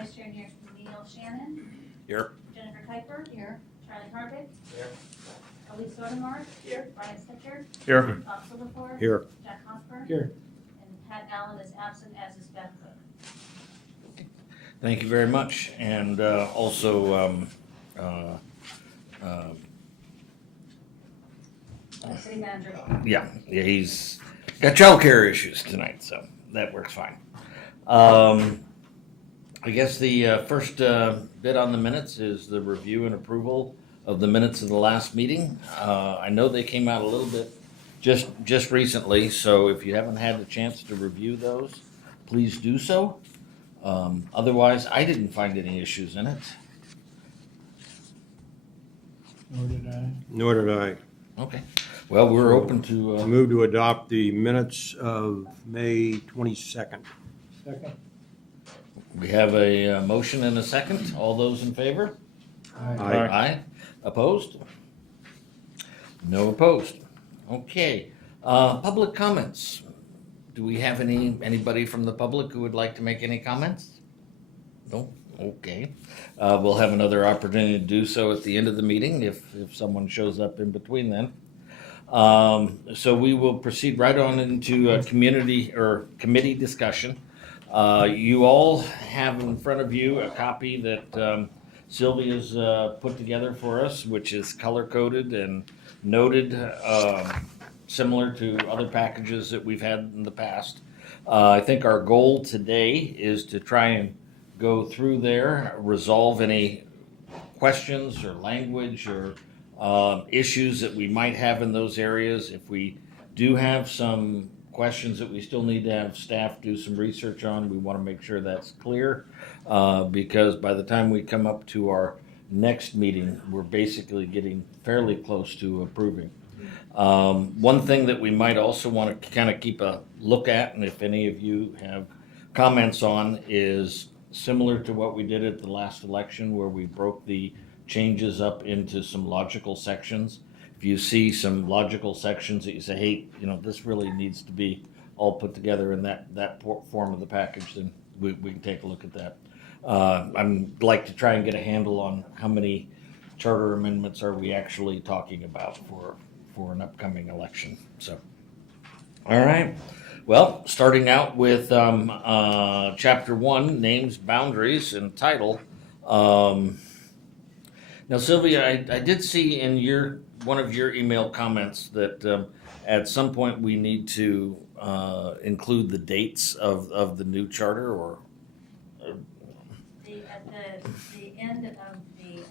Vice Chair Neil Shannon. Here. Jennifer Kuiper. Here. Charlie Harvick. Here. Elise Sotomayor. Here. Brian Sitcher. Here. Bob Silverford. Here. Jack Hosper. Here. And Pat Allen is absent, as is Beth Cook. Thank you very much. And also, City Manager. yeah, he's got childcare issues tonight, so that works fine. I guess the first bit on the minutes is the review and approval of the minutes of the last meeting. I know they came out a little bit just recently, so if you haven't had a chance to review those, please do so. Otherwise, I didn't find any issues in it. Nor did I. Nor did I. Okay. Well, we're open to. Move to adopt the minutes of May 22nd. Second. We have a motion and a second. All those in favor? Aye. Aye. Aye. Opposed? No opposed. Okay. Public comments. Do we have anybody from the public who would like to make any comments? No? Okay. We'll have another opportunity to do so at the end of the meeting if someone shows up in between then. So we will proceed right on into community or committee discussion. You all have in front of you a copy that Sylvia's put together for us, which is color-coded and noted, similar to other packages that we've had in the past. I think our goal today is to try and go through there, resolve any questions or language or issues that we might have in those areas. If we do have some questions that we still need to have staff do some research on, we want to make sure that's clear, because by the time we come up to our next meeting, we're basically getting fairly close to approving. One thing that we might also want to kind of keep a look at, and if any of you have comments on, is similar to what we did at the last election where we broke the changes up into some logical sections. If you see some logical sections that you say, hey, this really needs to be all put together in that form of the package, then we can take a look at that. I'd like to try and get a handle on how many charter amendments are we actually talking about for an upcoming election. So, all right. Well, starting out with Chapter 1, Names, Boundaries, and Title. Now, Sylvia, I did see in one of your email comments that at some point we need to include the dates of the new charter, or At the end of the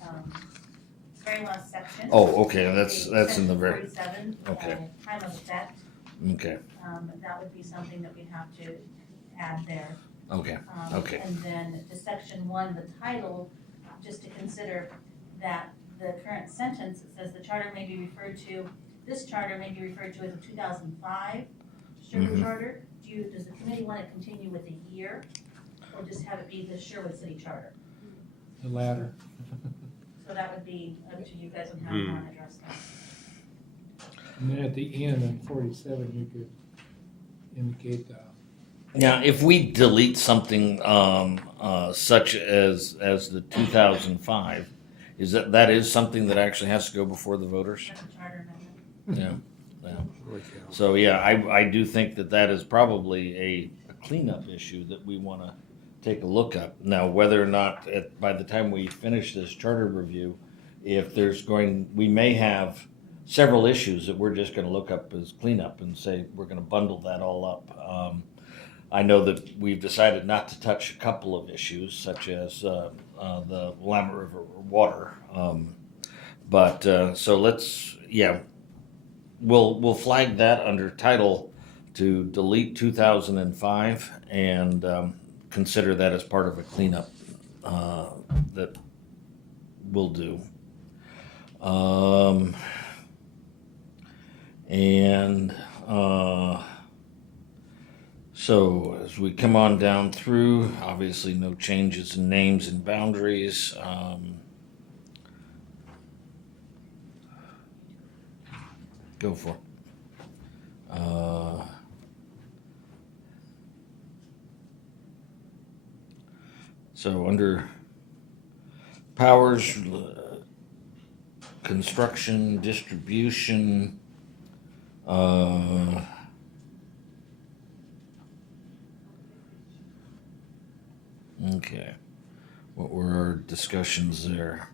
very last section. oh, okay, that's in the very 47. okay. Time of effect. Okay. That would be something that we'd have to add there. Okay. Okay. And then to section 1, the title, just to consider that the current sentence, it says the charter may be referred to, this charter may be referred to as a 2005 Sherwood charter. Does the committee want to continue with a year, or just have it be the Sherwood City Charter? The latter. So that would be up to you guys on how you want to address that. And then at the end in 47, you could indicate the. Now, if we delete something such as the 2005, that is something that actually has to go before the voters? That's a charter amendment. Yeah. So yeah, I do think that is probably a cleanup issue that we want to take a look at. Now, whether or not by the time we finish this charter review, if we may have several issues that we're just going to look up as cleanup and say we're going to bundle that all up. I know that we've decided not to touch a couple of issues, such as the Willamette River water. But we'll flag that under title to delete 2005 and consider that as part of a cleanup that we'll do. So as we come on down through, obviously no changes in names and boundaries. Go for it. So under powers, construction, distribution, okay. What were our discussions there?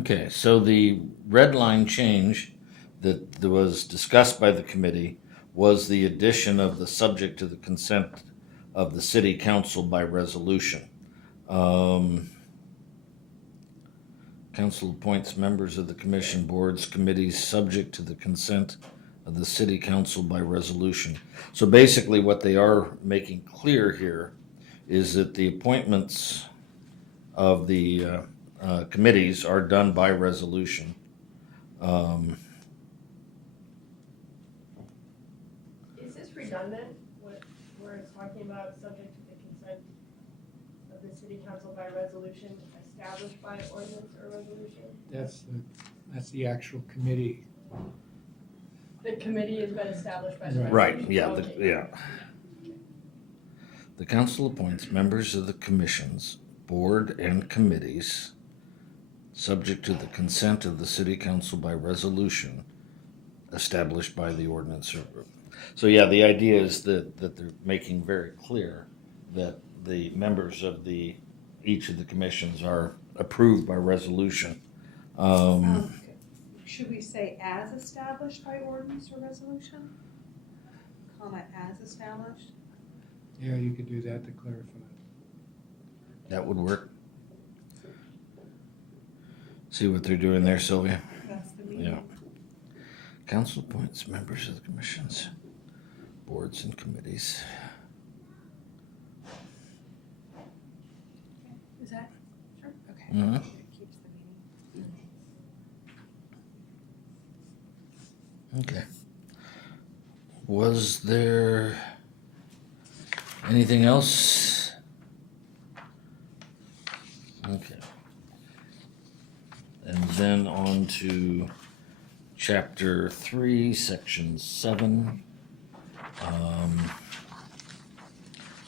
Okay, so the red line change that was discussed by the committee was the addition of the subject to the consent of the city council by resolution. Council appoints members of the commission, boards, committees, subject to the consent of the city council by resolution. So basically what they are making clear here is that the appointments of the committees are done by resolution. Is this redundant, where it's talking about subject to the consent of the city council by resolution established by ordinance or resolution? That's the actual committee. The committee has been established by the Right. resolution? Right, yeah, Okay. yeah. The council appoints members of the commissions, board, and committees, subject to the consent of the city council by resolution established by the ordinance. So yeah, the idea is that they're making very clear that the members of each of the commissions are approved by resolution. Should we say as established by ordinance or resolution? Comma, as established? Yeah, you could do that to clarify. That would work. See what they're doing there, Sylvia? That's the meaning. Yeah. Council appoints members of the commissions, boards, and committees. Is that, sure, okay. Mhm. It keeps the meaning. Okay. Was there anything else? Okay. And then on to chapter 3, section 7.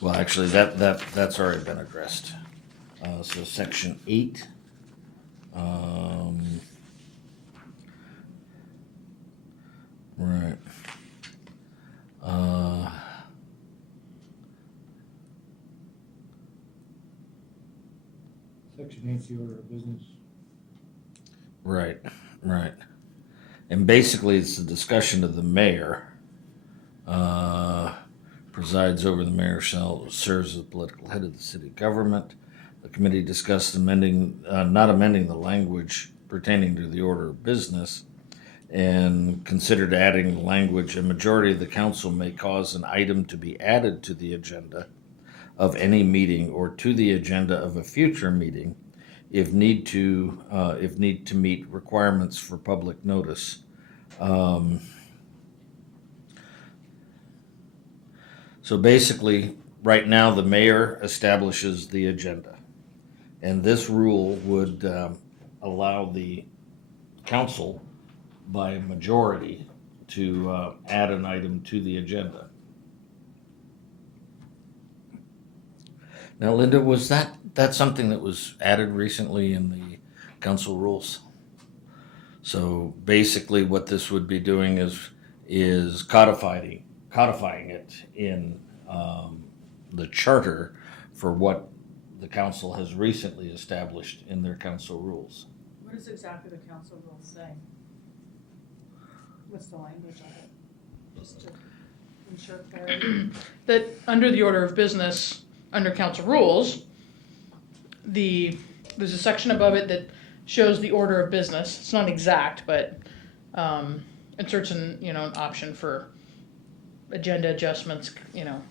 Well, actually, that's already been addressed. So section 8. Right. Section 8's the order of business. Right. And basically, it's a discussion of the mayor. Presides over the mayor serves as the political head of the city government. The committee discussed not amending the language pertaining to the order of business, and considered adding the language, a majority of the council may cause an item to be added to the agenda of any meeting or to the agenda of a future meeting if need to meet requirements for public notice. So basically, right now, the mayor establishes the agenda. And this rule would allow the council by a majority to add an item to the agenda. Now, Linda, was that something that was added recently in the council rules? So basically what this would be doing is codifying it in the charter for what the council has recently established in their council rules. What does exactly the council rules say? What's the language of it? Just to ensure clarity. That under the order of business, under council rules, there's a section above it that shows the order of business. It's not exact, but inserts an option for agenda adjustments,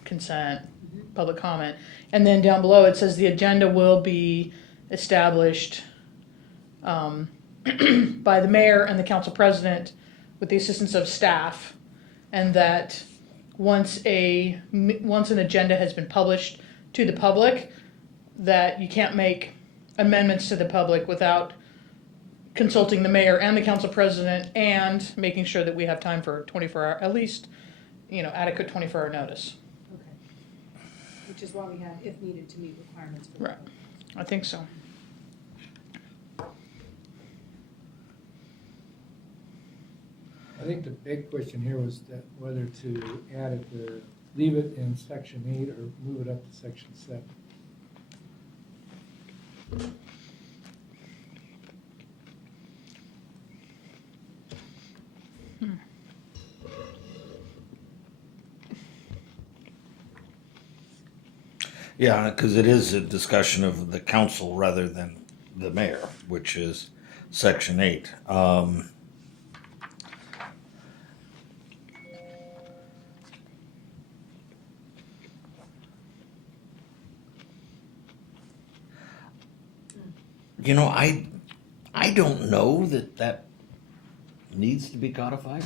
consent, public comment. And then down below it says the agenda will be established by the mayor and the council president with the assistance of staff, and that once an agenda has been published to the public, that you can't make amendments to the public without consulting the mayor and the council president and making sure that we have time for 24-hour, at least, adequate 24-hour notice. Okay. Which is why we have, if needed, to meet requirements for the Right. vote. I think so. I think the big question here was that whether to add it to, leave it in section 8 or move it up to section 7. Yeah, because it is a discussion of the council rather than the mayor, which is section 8. I don't know that needs to be codified.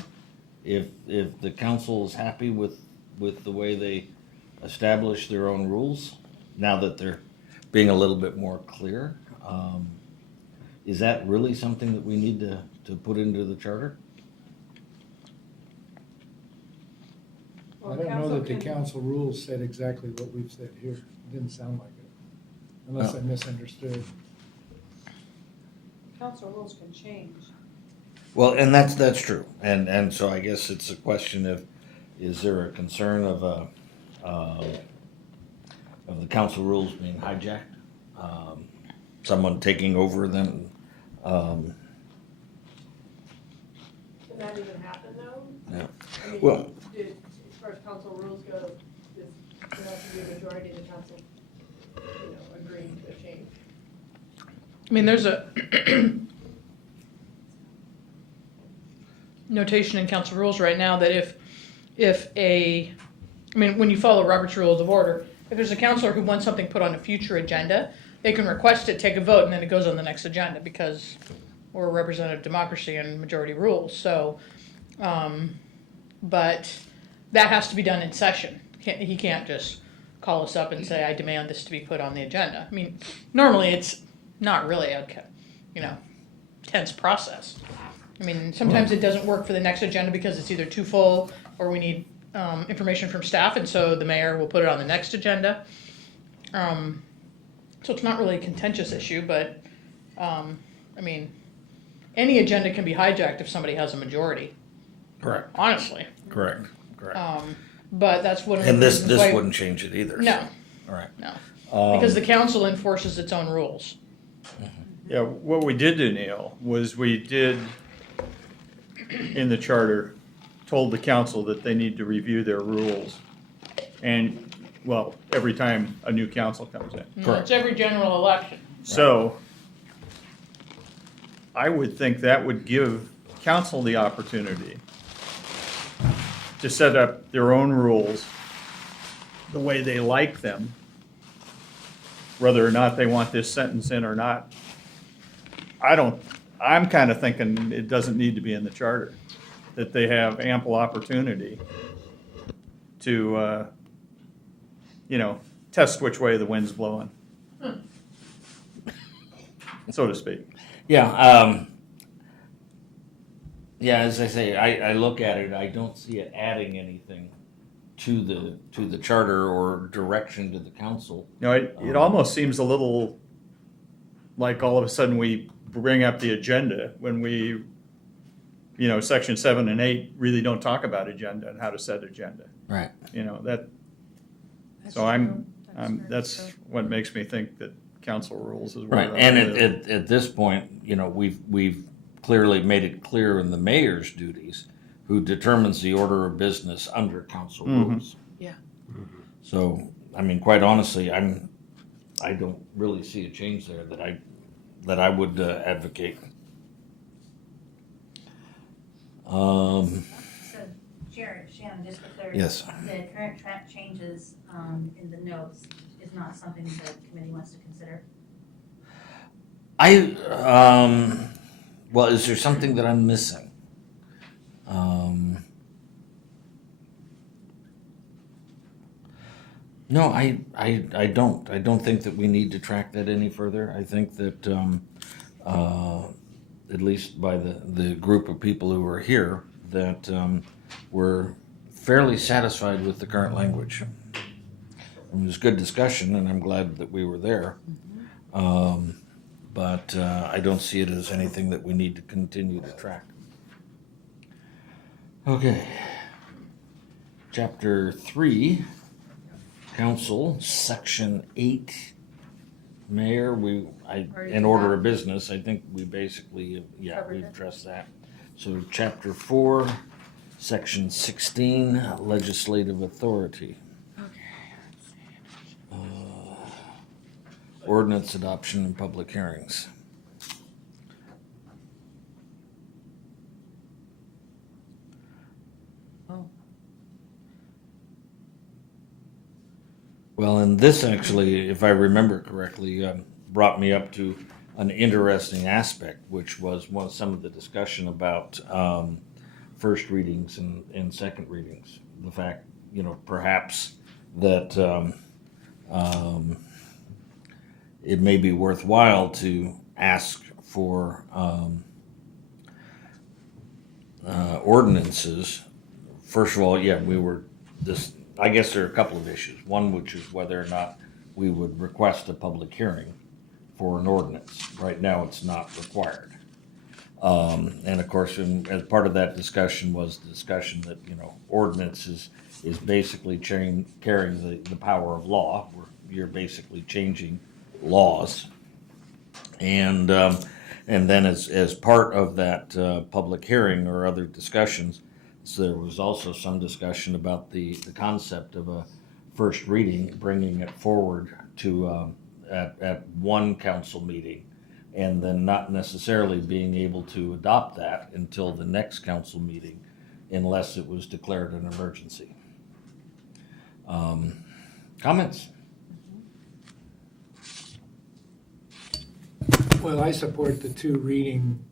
If the council is happy with the way they establish their own rules, now that they're being a little bit more clear, is that really something that we need to put into the charter? I don't know that the council rules said exactly what we've said here. It didn't sound like it, unless I misunderstood. Council rules can change. Well, and that's true, and so I guess it's a question of, is there a concern of the council rules being hijacked, someone taking over them? Can that even happen though? Yeah. I mean, Well- as far as council rules go, there has to be a majority of the council, agreeing to a change. I mean, there's a notation in council rules right now that when you follow Robert's Rules of Order, if there's a councilor who wants something put on a future agenda, they can request it, take a vote, and then it goes on the next agenda because we're a representative democracy and majority rules. So, but that has to be done in session. He can't just call us up and say, I demand this to be put on the agenda. I mean, normally it's not really a tense process. I mean, sometimes it doesn't work for the next agenda because it's either too full or we need information from staff, and so the mayor will put it on the next agenda. So it's not really a contentious issue, but I mean, any agenda can be hijacked if somebody has a majority. Correct. Honestly, Correct. but that's one of the And this reasons why- wouldn't change it either. No, All right. no, because the council enforces its own rules. Yeah, what we did do, Neil, was we did, in the charter, told the council that they need to review their rules. And, well, every time a new council comes in. No, it's every general election. So, I would think that would give council the opportunity to set up their own rules the way they like them, whether or not they want this sentence in or not. I'm kind of thinking it doesn't need to be in the charter, that they have ample opportunity to, test which way the wind's blowing, so to speak. Yeah. Yeah. As I say, I look at it. I don't see it adding anything to the charter or direction to the council. It almost seems a little like all of a sudden we bring up the agenda when we, section 7 and 8 really don't talk about agenda and how to set agenda. Right. So that's what makes me think that council rules is Right. where. And at this point, we've clearly made it clear in the mayor's duties, who determines the order of business under council rules. Yeah. So, I mean, quite honestly, I don't really see a change there that I would advocate. So, Shannon, just for clarity. Yes. The current track changes in the notes is not something the committee wants to consider? Well, is there something that I'm missing? No, I don't. I don't think that we need to track that any further. I think that, at least by the group of people who are here, that we're fairly satisfied with the current language. It was good discussion, and I'm glad that we were there. But I don't see it as anything that we need to continue to track. Okay. Chapter 3, Council, Section 8. Mayor, in order of business, I think we basically, we've addressed that. So Chapter 4, Section 16, Legislative Authority. Ordinance adoption and public hearings. Well, and this actually, if I remember correctly, brought me up to an interesting aspect, which was some of the discussion about first readings and second readings. The fact, perhaps that it may be worthwhile to ask for ordinances. First of all, I guess there are a couple of issues. One, which is whether or not we would request a public hearing for an ordinance. Right now, it's not required. And of course, as part of that discussion was the discussion that, ordinance is basically carrying the power of law. You're basically changing laws. And then as part of that public hearing or other discussions, so there was also some discussion about the concept of a first reading, bringing it forward to at one council meeting, and then not necessarily being able to adopt that until the next council meeting, unless it was declared an emergency. Comments? Well, I support the two reading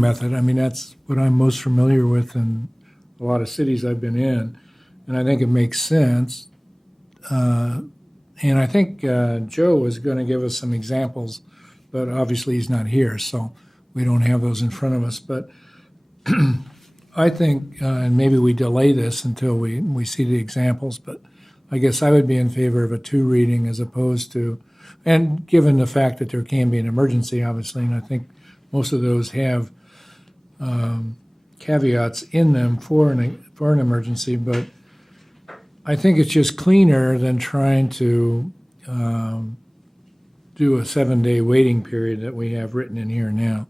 method. I mean, that's what I'm most familiar with in a lot of cities I've been in, and I think it makes sense. And I think Joe was going to give us some examples, but obviously he's not here, so we don't have those in front of us. But I think, and maybe we delay this until we see the examples, but I guess I would be in favor of a two reading as opposed to, and given the fact that there can be an emergency, obviously, and I think most of those have caveats in them for an emergency, but I think it's just cleaner than trying to do a 7-day waiting period that we have written in here now.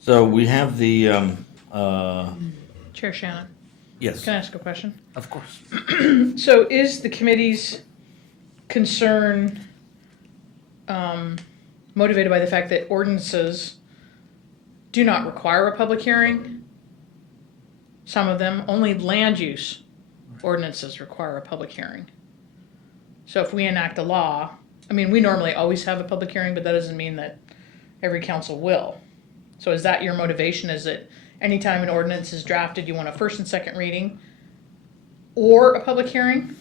So we have the Chair Shannon, yes, can I ask a question? of course. So is the committee's concern motivated by the fact that ordinances do not require a public hearing? Some of them, only land use ordinances require a public hearing. So if we enact a law, I mean, we normally always have a public hearing, but that doesn't mean that every council will. So is that your motivation? Is it anytime an ordinance is drafted, you want a first and second reading or a public hearing?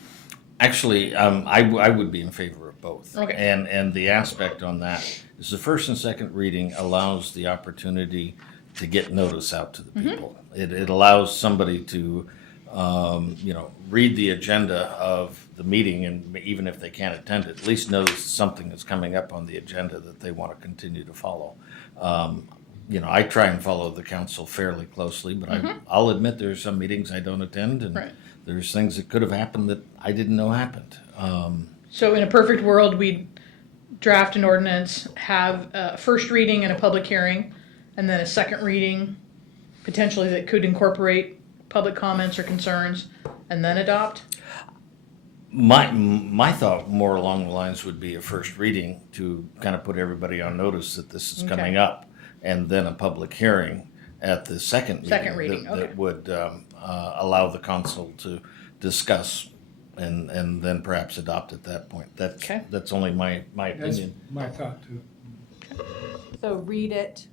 Actually, I would be in favor of both. Okay. And the aspect on that is the first and second reading allows the opportunity to get notice out to the people. It allows somebody to, read the agenda of the meeting, and even if they can't attend it, at least notice something that's coming up on the agenda that they want to continue to follow. I try and follow the council fairly closely, but I'll admit there's some meetings I don't attend, and Right. there's things that could have happened that I didn't know happened. So in a perfect world, we'd draft an ordinance, have a first reading and a public hearing, and then a second reading, potentially that could incorporate public comments or concerns, and then adopt? My thought more along the lines would be a first reading to kind of put everybody on notice that this is coming up, and then a public hearing at the second reading Second reading, that would allow the council to discuss and then perhaps adopt at that point. Okay. That's only my That's opinion. my thought too. So read it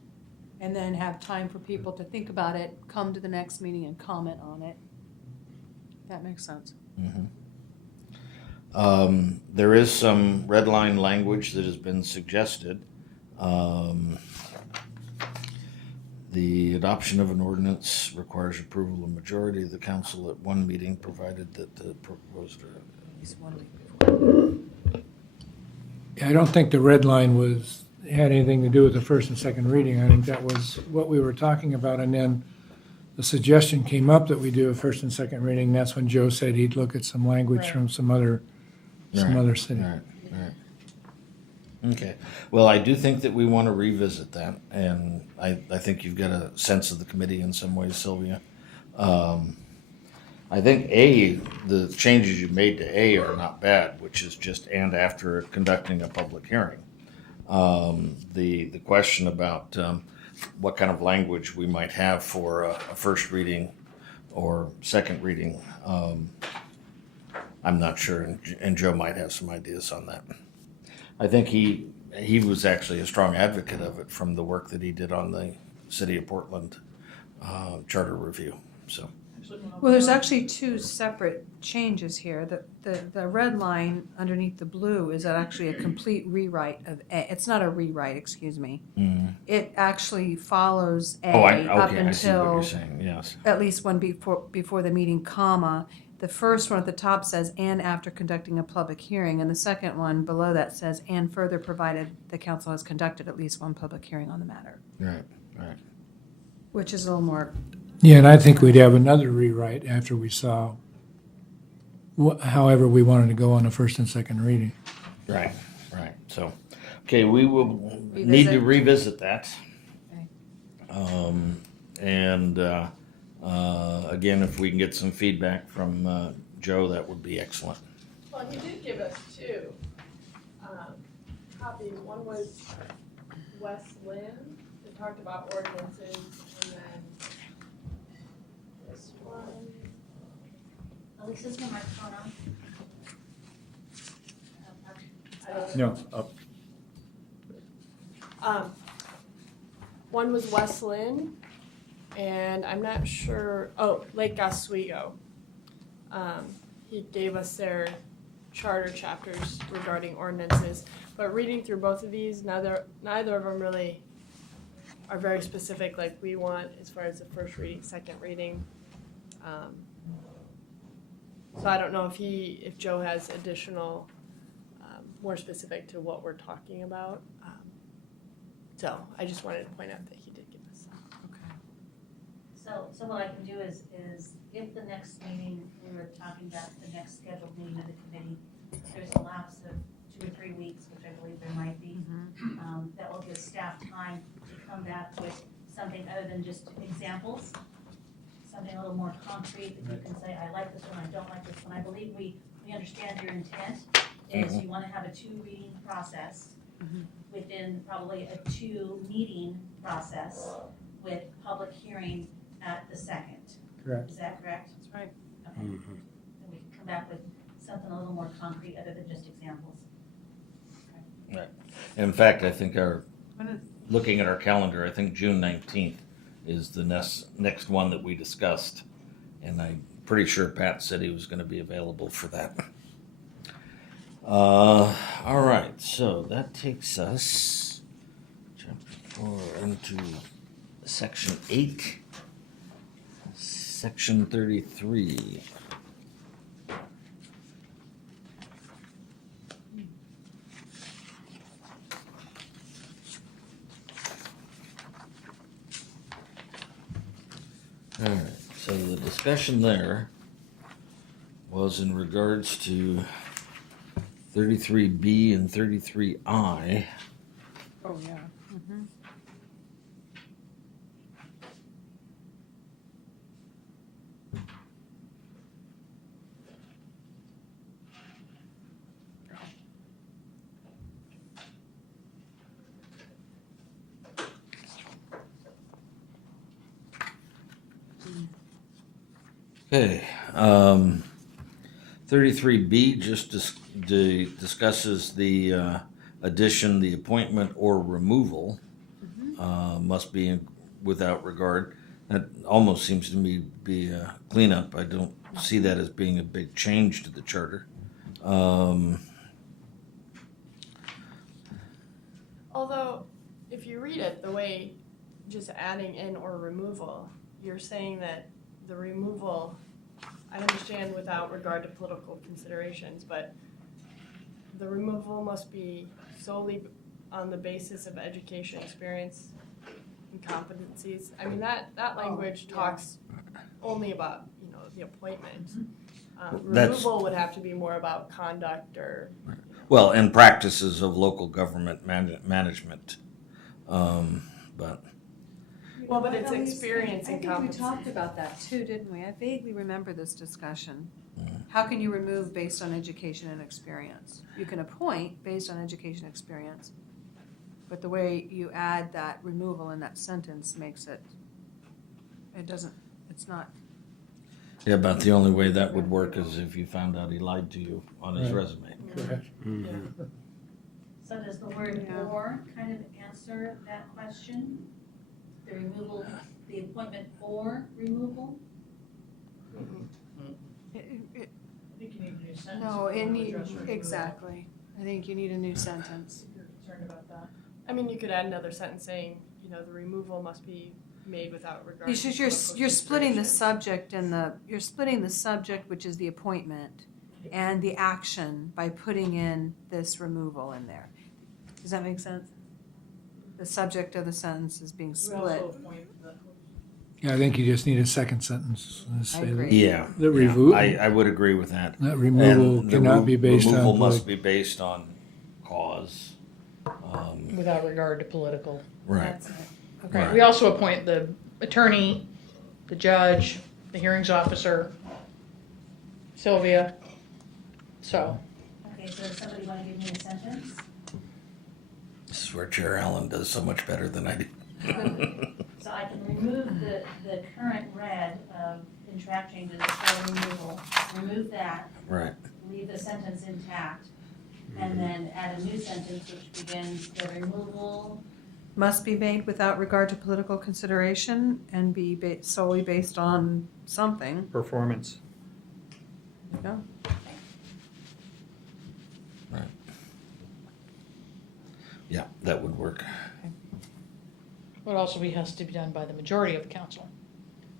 and then have time for people to think about it, come to the next meeting and comment on it. That makes sense. There is some red line language that has been suggested. The adoption of an ordinance requires approval of majority of the council at one meeting, provided that the proposed. Yeah, I don't think the red line had anything to do with the first and second reading. I think that was what we were talking about, and then the suggestion came up that we do a first and second reading. That's when Joe said he'd look at some language Right. from some other city. Right. Okay. Well, I do think that we want to revisit that, and I think you've got a sense of the committee in some ways, Sylvia. I think the changes you made to A are not bad, which is just and after conducting a public hearing. The question about what kind of language we might have for a first reading or second reading, I'm not sure, and Joe might have some ideas on that. I think he was actually a strong advocate of it from the work that he did on the City of Portland charter review. So. Well, there's actually two separate changes here. The red line underneath the blue is actually a complete rewrite of A. It's not a rewrite, excuse me. It actually follows A up I see what you're until saying. Yes. at least one before the meeting, comma. The first one at the top says, and after conducting a public hearing, and the second one below that says, and further provided the council has conducted at least one public hearing on the matter, Right. which is a little more. Yeah, and I think we'd have another rewrite after we saw however we wanted to go on the first and second reading. Right. So, okay, we will need to revisit that. Okay. And again, if we can get some feedback from Joe, that would be excellent. Well, he did give us two copies. One was West Lynn, that talked about ordinances, and then this one. Alexa's no microphone on. I don't No, up. One was West Lynn, and I'm not sure, Lake Oswego. He gave us their charter chapters regarding ordinances, but reading through both of these, neither of them really are very specific like we want as far as the first reading, second reading. So I don't know if Joe has additional, more specific to what we're talking about. So I just wanted to point out that he did give us some. So what I can do is if the next meeting, we were talking about the next scheduled meeting of the committee, if there's a lapse of 2 or 3 weeks, which I believe there might be, that will give staff time to come back with something other than just examples, something a little more concrete that you can say, I like this one, I don't like this one. I believe we understand your intent is you want to have a 2-reading process within probably a 2-meeting process with public hearing at the second. Correct. Is that correct? That's right. Okay. Then we can come back with something a little more concrete other than just examples. In fact, I think When is- looking at our calendar, I think June 19th is the next one that we discussed. And I'm pretty sure Pat said he was going to be available for that. All right, so that takes us chapter 4 into section 8, section 33. All right, so the discussion there was in regards to 33B and 33I. Oh, yeah. Okay, 33B just discusses the addition, the appointment or removal must be without regard. That almost seems to me be a cleanup. I don't see that as being a big change to the charter. Although, if you read it the way just adding in or removal, you're saying that the removal, I understand without regard to political considerations, but the removal must be solely on the basis of education, experience, and competencies. I mean, that language talks only about, the appointment. Removal would have to be more about conduct or. Well, and practices of local government management. But Well, but it's experience and I think we competency. talked about that too, didn't we? I vaguely remember this discussion. How can you remove based on education and experience? You can appoint based on education and experience, but the way you add that removal in that sentence makes it's not. yeah, about the only way that would work is if you found out he lied to you on his Right. resume. Correct. So does the word Yeah. or kind of answer that question? The removal, the appointment or removal? I think you need a new sentence. No, if you it wanna need, address removal. exactly. I think you need a new sentence. If you're concerned about that. I mean, you could add another sentence saying, the removal must be made without regard. It's to just political you're splitting the consideration. you're splitting the subject, which is the appointment, and the action by putting in this removal in there. Does that make sense? The subject of the sentence is being We split. also appoint the. Yeah, I think you just need a second sentence. I agree. Yeah, The removal, I would agree with that. that removal And the cannot be based removal on. must be based on cause. Without regard to political. Right. That's it. Okay, Right. we also appoint the attorney, the judge, the hearings officer, Sylvia. So, Okay, so does somebody want to give me a sentence? This is where Chair Allen does so much better than I do. So I can remove the current red of in track changes for removal, remove that, Right. leave the sentence intact, and then add a new sentence which begins the removal. Must be made without regard to political consideration and be solely based on something. Performance. There you go. Yeah, that would work. but also has to be done by the majority of the council.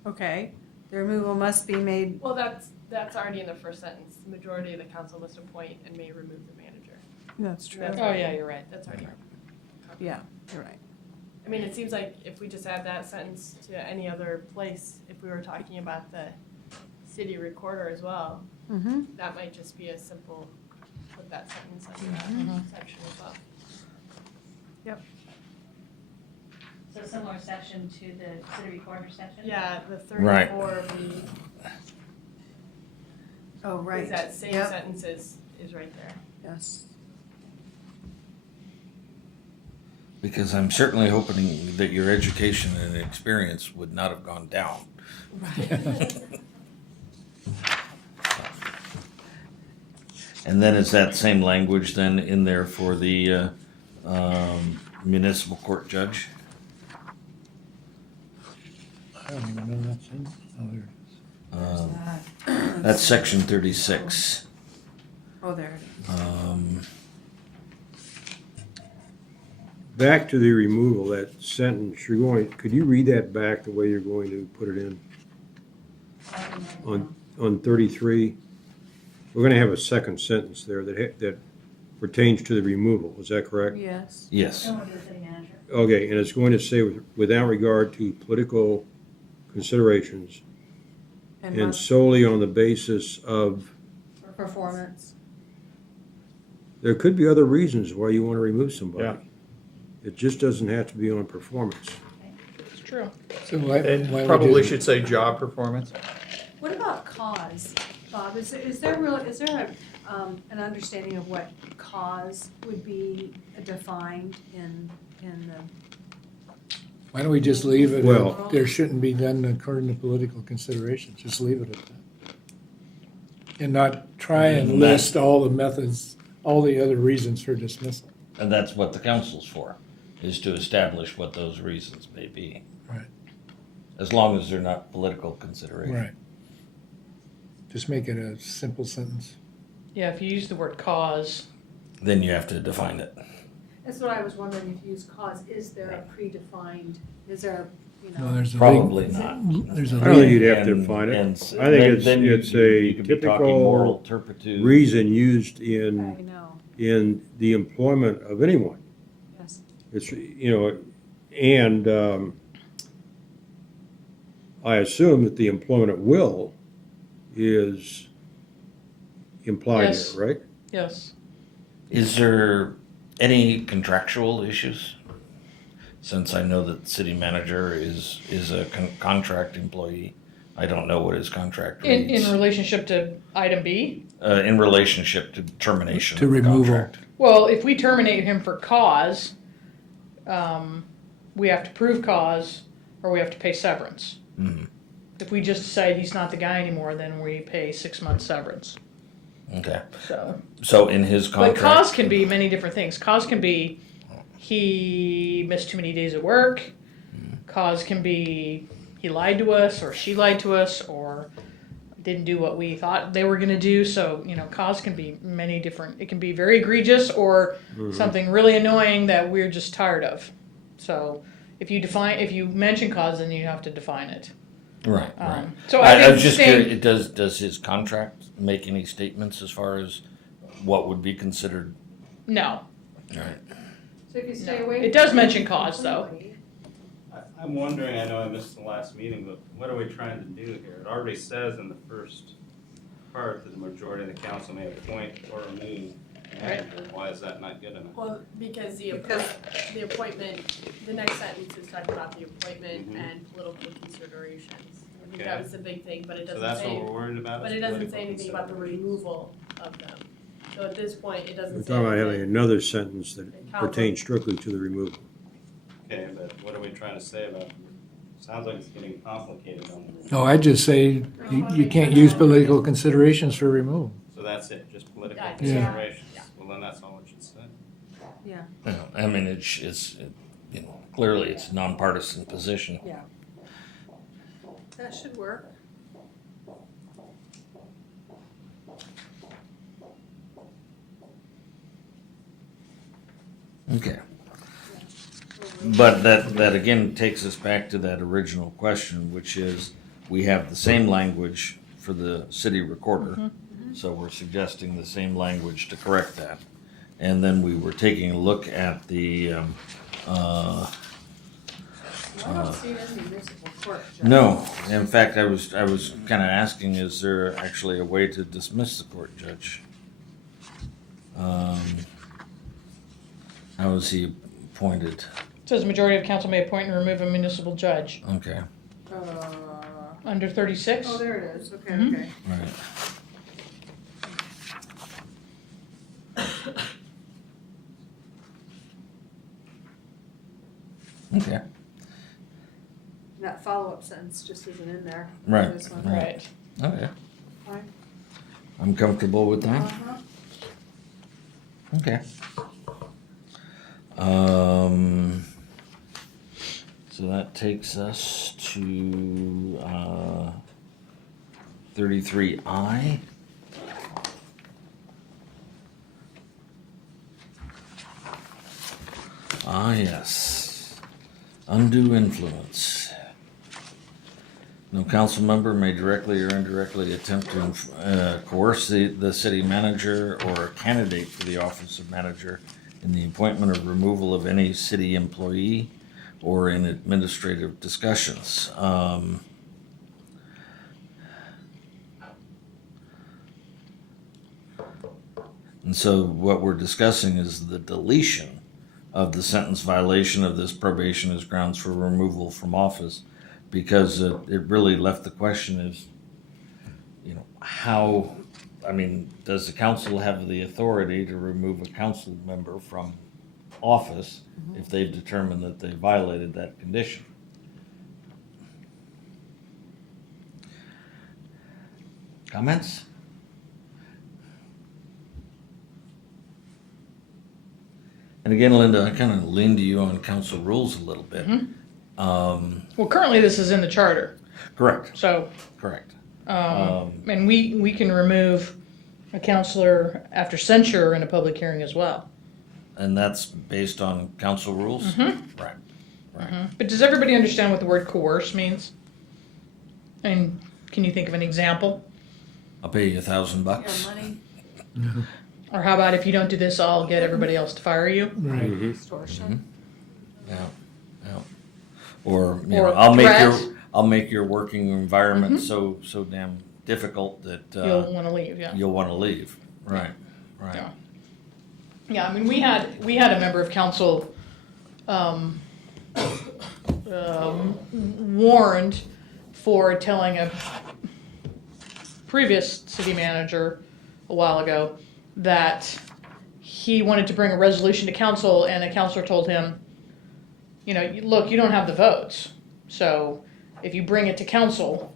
Okay, the removal must be made, Well, that's already in the first sentence. The majority of the council must appoint and may remove the manager. that's true. That's Oh, yeah, you're right. That's already. Yeah, you're right. I mean, it seems like if we just add that sentence to any other place, if we were talking about the city recorder as well, Mm-hmm. that might just be a simple, put that sentence under that Mhm. section as well. So similar section to the city recorder section? Yeah, the Right. 34B, Oh, right. is that same Yep. sentence is right there. Yes. Because I'm certainly hoping that your education and experience would not have gone down. And then is that same language then in there for the municipal court judge? I don't even know that's in. Oh, there it is. That's section 36. Oh, there it is. Back to the removal, that sentence, could you read that back the way you're going to put it in on 33? We're gonna have a second sentence there that pertains to the removal, is that correct? Yes. Yes. Someone to the city manager. Okay, and it's going to say without regard to political considerations And and must solely on the basis of, performance. there could be other reasons why you want to remove Yeah. somebody. It just doesn't have to be on performance. It's true. So why It would probably you- should say job performance. What about cause, Bob? Is there an understanding of what cause would be defined in the? Why don't we just leave it? Well- There shouldn't be done according to political considerations. Just leave it at that. And not try and And that- list all the methods, all the other reasons for dismissal. And that's what the council's for, is to establish what those reasons may be. Right. As long as they're not political consideration. Right. Just make it a simple sentence. Yeah, if you use the word cause, Then you have to define it. That's what I was wondering, if you use cause, is there a predefined, is there, No, there's a Probably legal- not. There's a I don't think legal, you'd have to And- define it. and I think then you- it's a you could be talking moral typical turpitude. reason used I in know, the employment of anyone. yes. It's, and I assume that the employment at will is implied Yes. here, right? yes. Is there any contractual issues? Since I know that the city manager is a contract employee, I don't know what his contract In reads. relationship to item B, In relationship to termination To of the removal. contract. well, if we terminate him for cause, we have to prove cause or we have to pay severance. Mhm. If we just decide he's not the guy anymore, then we pay 6 months severance. Okay, So, so in his but contract. cause can be many different things. Cause can be he missed too many days of work. Cause can be he lied to us or she lied to us or didn't do what we thought they were going to do. So, cause can be many different. It can be very egregious or something really annoying that we're just tired of. So, if you mention cause, then you have to define it. Right, right. So I think was just saying- curious, does his contract make any statements as far as what would be considered? No, Right. So if you stay No. away. It does mention cause, though. I'm wondering, I know I missed the last meeting, but what are we trying to do here? It already says in the first part that the majority of the council may appoint or remove a manager. Why is that not good enough? Well, because the appointment, the next sentence is talking about the appointment Mhm. and political considerations. I think Okay. that was the big thing, but it So doesn't that's what say, we're worried about? but is it doesn't political say anything about the considerations. removal of them. So at this point, it doesn't We're say. talking about having anything. another sentence that Council. pertains strictly to the removal. Okay, but what are we trying to say about, sounds like it's getting complicated on the removal. no, I just say you can't use political considerations for removal. So that's it, just political Yeah. considerations? Yeah. Well, then that's all it should say. Yeah, I mean, clearly it's a nonpartisan position. yeah. That should work. Okay. But that again takes us back to that original question, which is, we have the same language for the city recorder. So we're suggesting the same language to correct that. And then we were taking a look at the, I don't see it in the municipal court. Judge. no, in fact, I was kind of asking, is there actually a way to dismiss the court judge? How is he appointed? it says majority of council may appoint and remove a municipal judge. Okay, Under 36? Oh, there it is, okay, Mhm. okay. right. Okay, That follow-up sentence just isn't in there. Right, This one. right. Okay. Fine. I'm comfortable with that. Uh-huh. Okay. So that takes us to 33I. Ah, yes. Undue influence. No council member may directly or indirectly attempt to coerce the city manager or a candidate for the office of manager in the appointment or removal of any city employee or in administrative discussions. And so what we're discussing is the deletion of the sentence violation of this probation as grounds for removal from office, because it really left the question is, how, does the council have the authority to remove a council member from office if they've determined that they violated that condition? Comments? And again, Linda, I kind of lean to you on council rules a little bit. Well, currently this is in the charter, Correct, so, correct. and we can remove a counselor after censure in a public hearing as well. And that's based on council rules? Right, right. But does everybody understand what the word coerce means? And can you think of an example? I'll pay you $1,000. money, Or how about if you don't do this, I'll get everybody else to fire you? Right. extortion. Yeah, yeah. Or, you Or know, threat. I'll make your working environment so damn difficult that You'll want to leave, yeah. you'll want to leave. Right, right. Yeah. Yeah, I mean, we had a member of council warned for telling a previous city manager a while ago that he wanted to bring a resolution to council, and a councilor told him, you know, look, you don't have the votes, so if you bring it to council,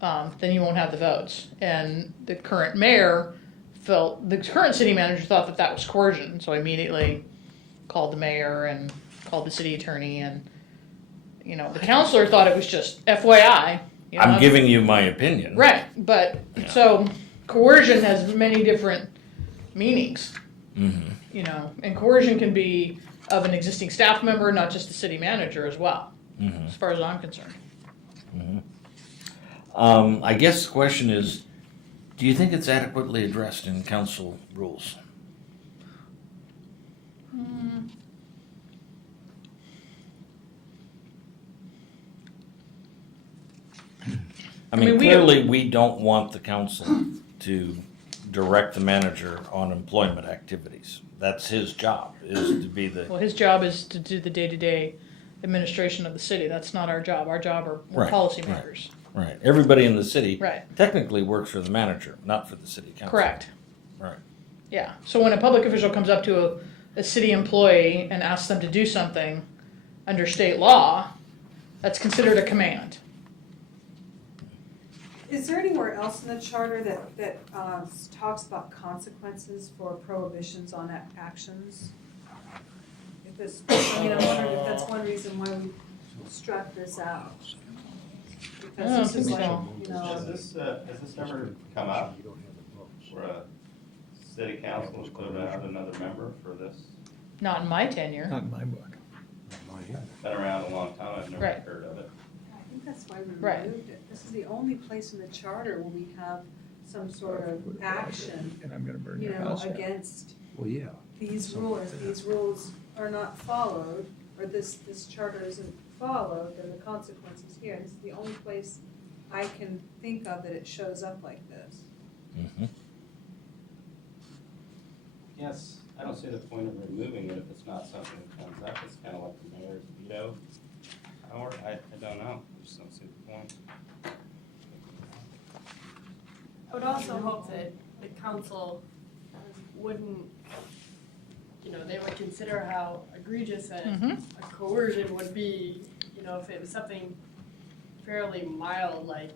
then you won't have the votes. And the current city manager thought that was coercion, so immediately called the mayor and called the city attorney, and, you know, the counselor thought it was just FYI. You know, I'm giving you my opinion. Right, but, so coercion has many different meanings, you know, and coercion can be of an existing staff member, not just the city manager as well, as far as I'm concerned. I guess the question is, do you think it's adequately addressed in council rules? I mean, clearly we don't want the council to direct the manager on employment activities. That's his job, is to be the, Well, his job is to do the day-to-day administration of the city. That's not our job. Our job are Right, policymakers. right. Everybody in the city Right. technically works for the manager, not for the city council. Correct. Right. Yeah. So when a public official comes up to a city employee and asks them to do something under state law, that's considered a command. Is there anywhere else in the charter that talks about consequences for prohibitions on actions? If this, I mean, I'm wondering if that's one reason why we struck this out. I don't Because this is think like, so. you know, Has this never come up where a city council has put out another member for this? Not in my tenure. Not in my book. Been around a long time, I've never Right. heard of it. I think that's why we Right. removed it. This is the only place in the charter where we have some sort of action, And I'm gonna burn you your know, house down. against Well, yeah. these rules. These rules are not followed, or this charter isn't followed, then the consequences here. This is the only place I can think of that it shows up like this. Yes, I don't see the point of removing it if it's not something that comes up. It's kind of like the mayor's veto power. I don't know. I just don't see the point. I would also hope that the council wouldn't, you know, they would consider how egregious a coercion would be, you know, if it was something fairly mild, like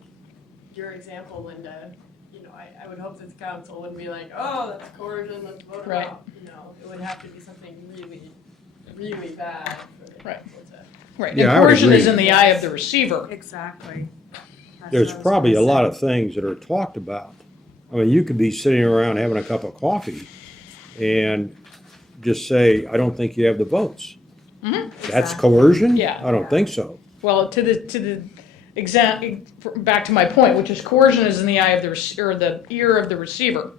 your example, Linda. You know, I would hope that the council wouldn't be like, oh, that's coercion, let's vote it Right. out. You know, it would have to be something really, really bad for the Right. council to. Right. Yeah, And I would coercion agree. is in the eye of the receiver. Exactly. There's probably a lot of things that are talked about. I mean, you could be sitting around having a cup of coffee and just say, I don't think you have the votes. That's coercion? Yeah. I don't think so. Well, to the back to my point, which is coercion is in the eye of the ear of the receiver,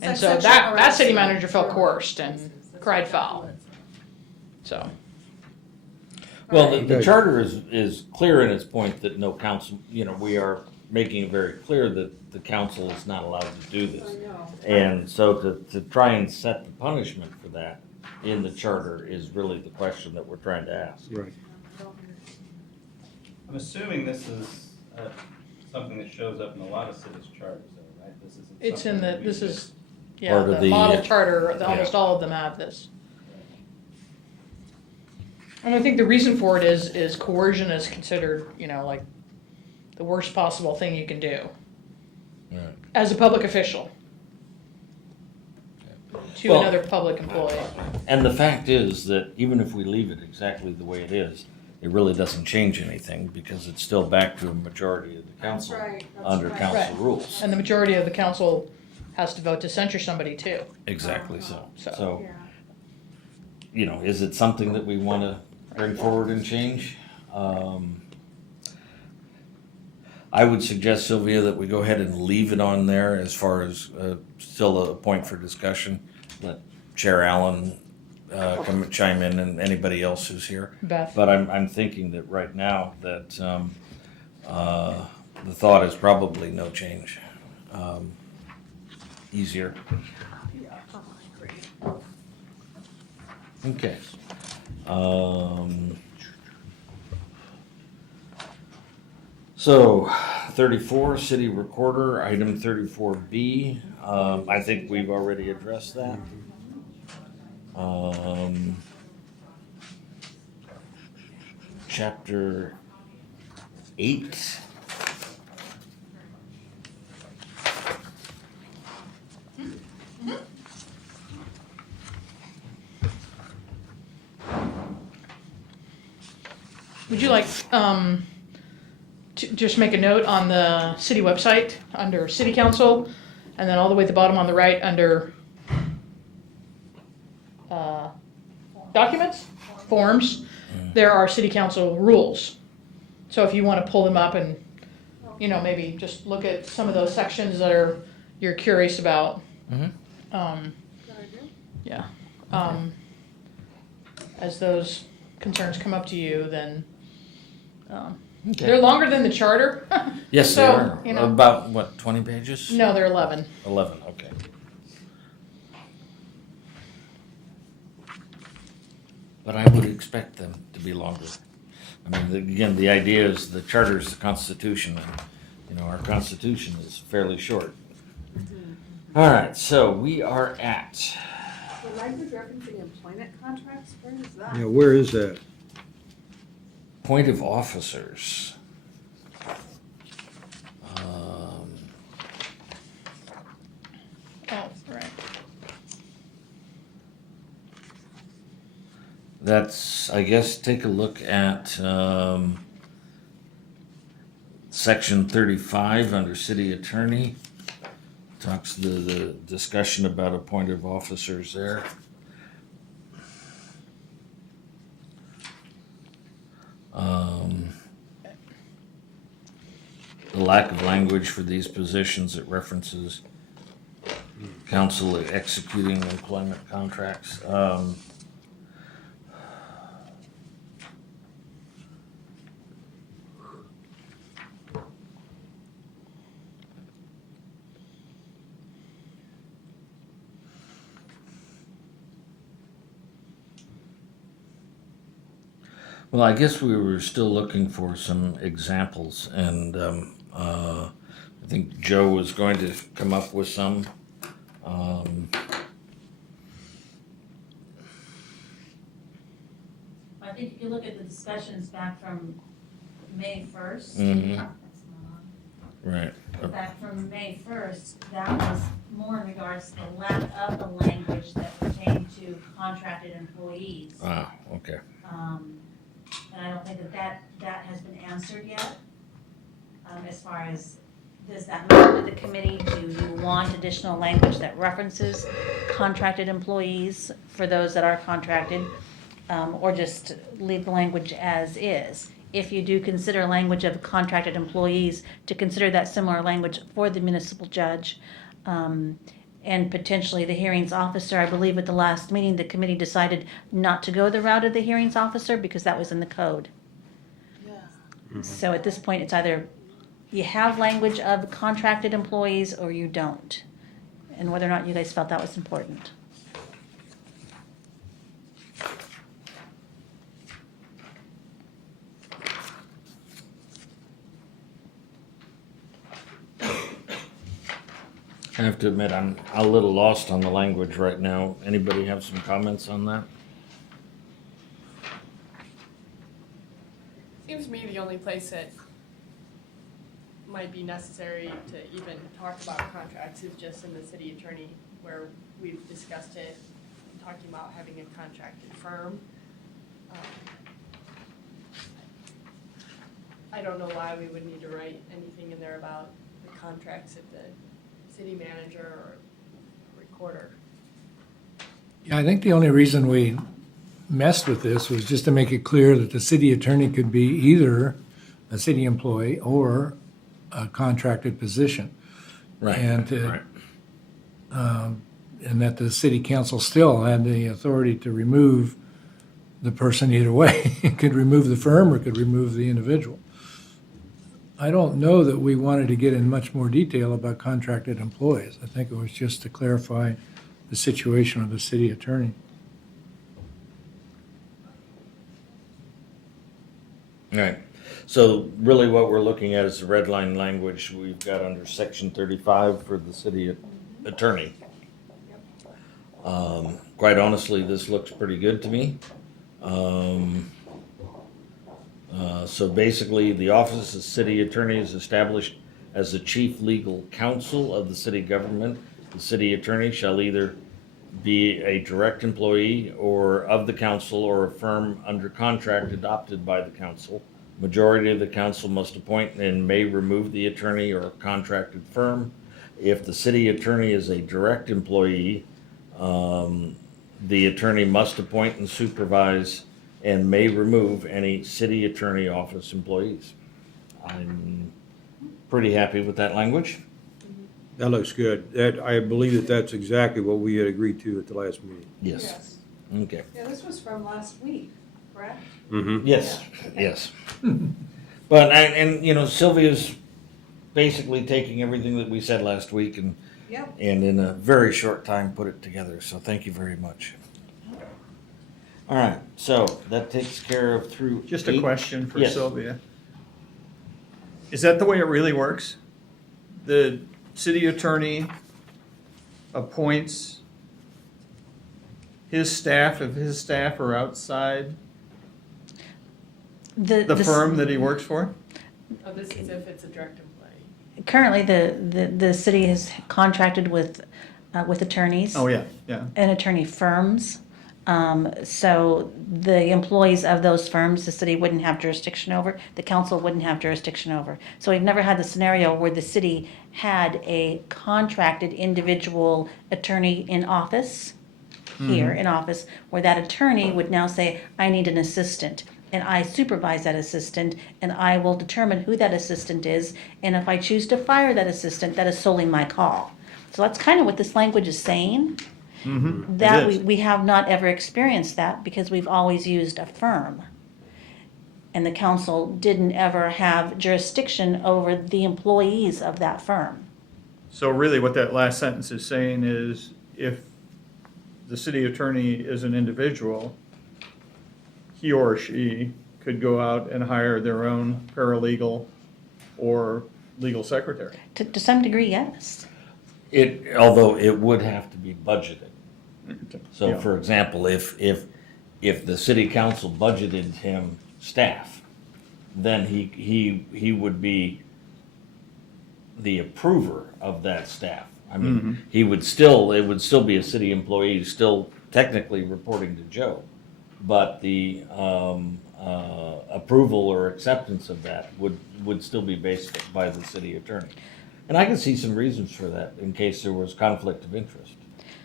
and like so sexual that city harassment. manager felt coerced and cried foul. So Well, the charter is clear in its point that no council, you know, we are making it very clear that the council is not allowed to do this. I know. And so to try and set the punishment for that in the charter is really the question that we're trying to ask. Right. I'm assuming this is something that shows up in a lot of cities' charters, though, right? This isn't it's in something the that we this just- is yeah Part of the the, model charter. yeah. Almost all of them have this. And I think the reason for it is coercion is considered, you know, like the worst possible thing you can do Right. as a public official. to Well- another public employee. And the fact is that even if we leave it exactly the way it is, it really doesn't change anything because it's still back to a majority of the council under council Right. rules. And the majority of the council has to vote to censure somebody too. Exactly so. So- So, Yeah. you know, is it something that we want to bring forward and change? I would suggest, Sylvia, that we go ahead and leave it on there as far as still a point for discussion. Let Chair Allen come chime in and anybody else who's here. Beth? But I'm thinking that right now that the thought is probably no change. Easier. Okay. So, 34, city recorder, item 34B. I think we've already addressed that. Chapter 8. Would you like, to just make a note on the city website, under city council, and then all the way at the bottom on the right, under, documents, forms, there are city council rules. So if you wanna pull them up and, you know, maybe just look at some of those sections that you're curious about. Yeah. As those concerns come up to you, then, they're longer than the charter. Yes, they So, are. you know. About, what, 20 pages? No, they're 11. 11, okay. But I would expect them to be longer. I mean, again, the idea is the charter is the Constitution, and, you know, our Constitution is fairly short. All right, so we are at, The language referencing employment contracts, where is that? Yeah, where is that? point of officers. Oh, right. That's, I guess, take a look at section 35 under city attorney. Talks the discussion about appointed officers there. The lack of language for these positions, it references council executing employment contracts. Well, I guess we were still looking for some examples, and I think Joe was going to come up with some. I think if you look at the discussions back from May 1st. Mhm. That's not Right. on. Back from May 1st, that was more in regards to the lack of the language that pertained to contracted employees. Ah, okay. And I don't think that has been answered yet. As far as, does that matter to the committee? Do you want additional language that references contracted employees for those that are contracted? Or just leave the language as is? If you do consider language of contracted employees, to consider that similar language for the municipal judge. And potentially the hearings officer. I believe at the last meeting, the committee decided not to go the route of the hearings officer because that was in the code. So at this point, it's either you have language of contracted employees or you don't. And whether or not you guys felt that was important. I have to admit, I'm a little lost on the language right now. Anybody have some comments on that? Seems to me the only place that might be necessary to even talk about contracts is just in the city attorney, where we've discussed it, talking about having a contracted firm. I don't know why we would need to write anything in there about the contracts of the city manager or recorder. Yeah, I think the only reason we messed with this was just to make it clear that the city attorney could be either a city employee or a contracted position. Right. And to, Right. and that the city council still had the authority to remove the person either way. It could remove the firm or could remove the individual. I don't know that we wanted to get in much more detail about contracted employees. I think it was just to clarify the situation of the city attorney. Right. So really what we're looking at is the red line language we've got under section 35 for the city attorney. Quite honestly, this looks pretty good to me. So basically, the office of city attorney is established as the chief legal counsel of the city government. The city attorney shall either be a direct employee or of the council or a firm under contract adopted by the council. Majority of the council must appoint and may remove the attorney or contracted firm. If the city attorney is a direct employee, the attorney must appoint and supervise and may remove any city attorney office employees. I'm pretty happy with that language. That looks good. I believe that's exactly what we had agreed to at the last meeting. Yes. Okay. Yeah, this was from last week, correct? Mm-hmm. Yes, yes. But, and, you know, Sylvia's basically taking everything that we said last week and Yep. in a very short time put it together, so thank you very much. All right, so that takes care of through. Just a 8. question for Yes. Sylvia. Is that the way it really works? The city attorney appoints his staff, if his staff are outside the firm that he works for? Oh, this is if it's a direct employee. Currently, the city is contracted with attorneys. Oh, yeah, yeah. And attorney firms. So the employees of those firms, the city wouldn't have jurisdiction over, the council wouldn't have jurisdiction over. So we've never had the scenario where the city had a contracted individual attorney in office, here in office, where that attorney would now say, I need an assistant. And I supervise that assistant, and I will determine who that assistant is. And if I choose to fire that assistant, that is solely my call. So that's kind of what this language is saying. Mm-hmm. That It is. we have not ever experienced that because we've always used a firm. And the council didn't ever have jurisdiction over the employees of that firm. So really what that last sentence is saying is if the city attorney is an individual, he or she could go out and hire their own paralegal or legal secretary. To some degree, yes. Although it would have to be budgeted. So Yeah. for example, if the city council budgeted him staff, then he would be the approver of that staff. I mean, it would still be a city employee, still technically reporting to Joe, but the approval or acceptance of that would still be based by the city attorney. And I can see some reasons for that in case there was conflict of interest,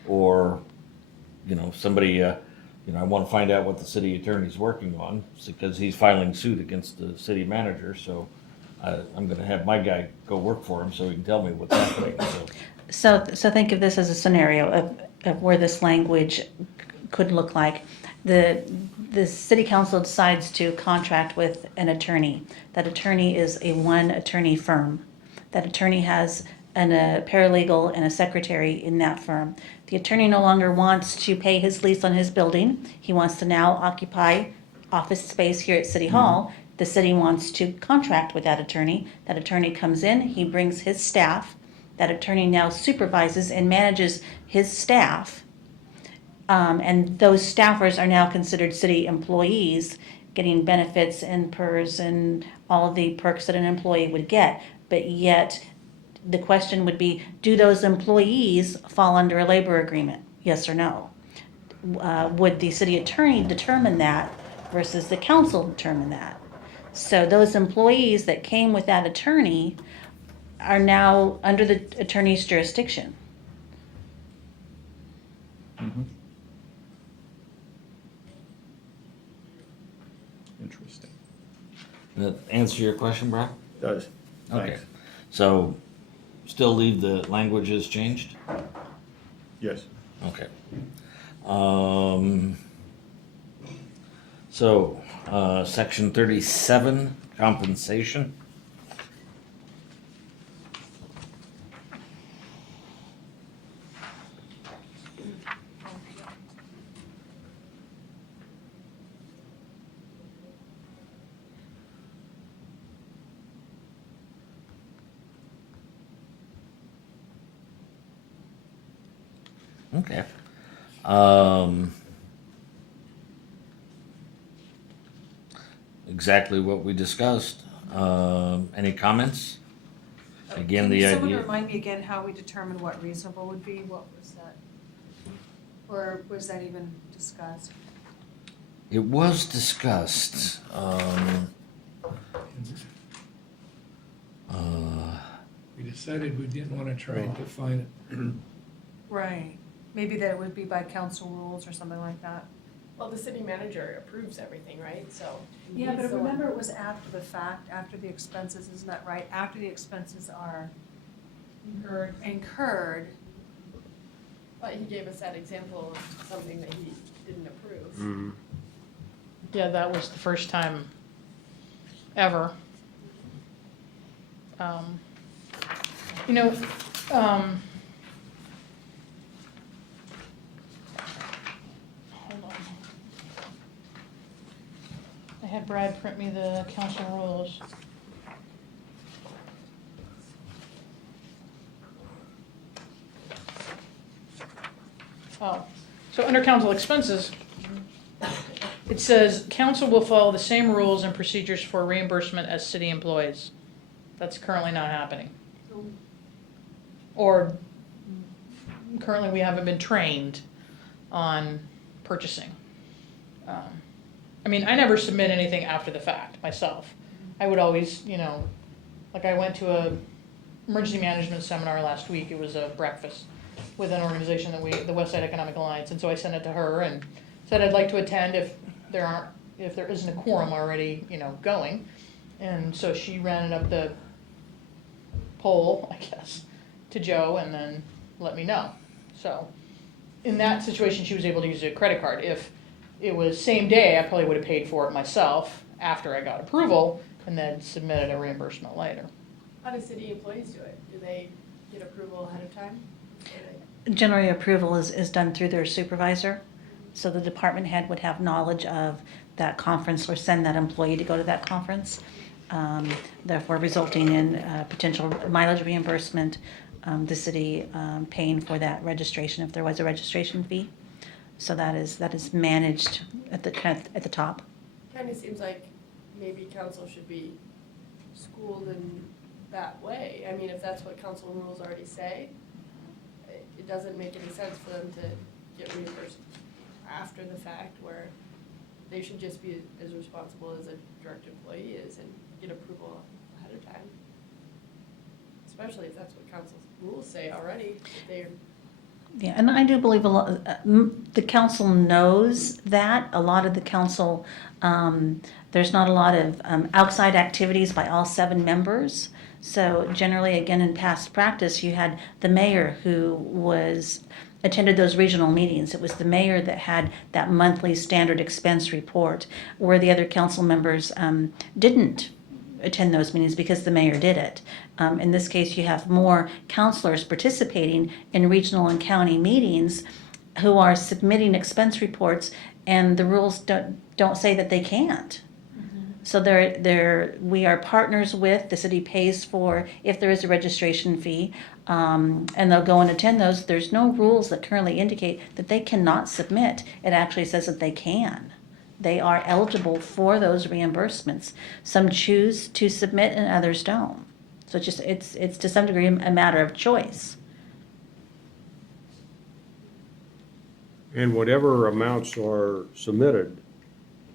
or, you know, somebody, I want to find out what the city attorney's working on because he's filing suit against the city manager. So I'm going to have my guy go work for him so he can tell me what's happening. So think of this as a scenario of where this language could look like. The city council decides to contract with an attorney. That attorney is a one-attorney firm. That attorney has a paralegal and a secretary in that firm. The attorney no longer wants to pay his lease on his building. He wants to now occupy office space here at City Hall. The city wants to contract with that attorney. That attorney comes in, he brings his staff. That attorney now supervises and manages his staff. And those staffers are now considered city employees, getting benefits and PERS and all of the perks that an employee would get. But yet, the question would be, do those employees fall under a labor agreement? Yes or no? Would the city attorney determine that versus the council determine that? So those employees that came with that attorney are now under the attorney's jurisdiction. Interesting. That answer your question, Brock? Does. Okay. Thanks. So, still leave the languages changed? Yes. Okay. So, section 37, compensation. Okay. Exactly what we discussed. Any comments? Again, the Can someone idea. remind me again how we determine what reasonable would be? What was that? Or was that even discussed? It was discussed. We decided we didn't want to try and define it. Right. Maybe that it would be by council rules or something like that. Well, the city manager approves everything, right? So. Yeah, he's but the one- remember it was after the fact, after the expenses, isn't that right? After the expenses are incurred. But he gave us that example of something that he didn't approve. Mm-hmm. Yeah, that was the first time ever. You know, hold on. I had Brad print me the council rules. Oh, so under council expenses, it says, council will follow the same rules and procedures for reimbursement as city employees. That's currently not happening. Or currently we haven't been trained on purchasing. I mean, I never submit anything after the fact myself. I would always, you know, like I went to a emergency management seminar last week. It was a breakfast with an organization that the Westside Economic Alliance, and so I sent it to her and said I'd like to attend if there isn't a quorum already, you know, going. And so she ran it up the poll, I guess, to Joe and then let me know. So in that situation, she was able to use a credit card. If it was same day, I probably would have paid for it myself after I got approval and then submitted a reimbursement later. How do city employees do it? Do they get approval ahead of time? Generally, approval is done through their supervisor. So the department head would have knowledge of that conference or send that employee to go to that conference, therefore resulting in potential mileage reimbursement, the city paying for that registration if there was a registration fee. So that is managed at the top. Kind of seems like maybe council should be schooled in that way. I mean, if that's what council rules already say, it doesn't make any sense for them to get reimbursed after the fact, where they should just be as responsible as a direct employee is and get approval ahead of time. Especially if that's what council's rules say already. Yeah, and I do believe the council knows that. A lot of the council, there's not a lot of outside activities by all 7 members. So generally, again, in past practice, you had the mayor who attended those regional meetings. It was the mayor that had that monthly standard expense report, where the other council members didn't attend those meetings because the mayor did it. In this case, you have more councilors participating in regional and county meetings who are submitting expense reports, and the rules don't say that they can't. So we are partners with, the city pays for, if there is a registration fee, and they'll go and attend those. There's no rules that currently indicate that they cannot submit. It actually says that they can. They are eligible for those reimbursements. Some choose to submit and others don't. So it's to some degree a matter of choice. And whatever amounts are submitted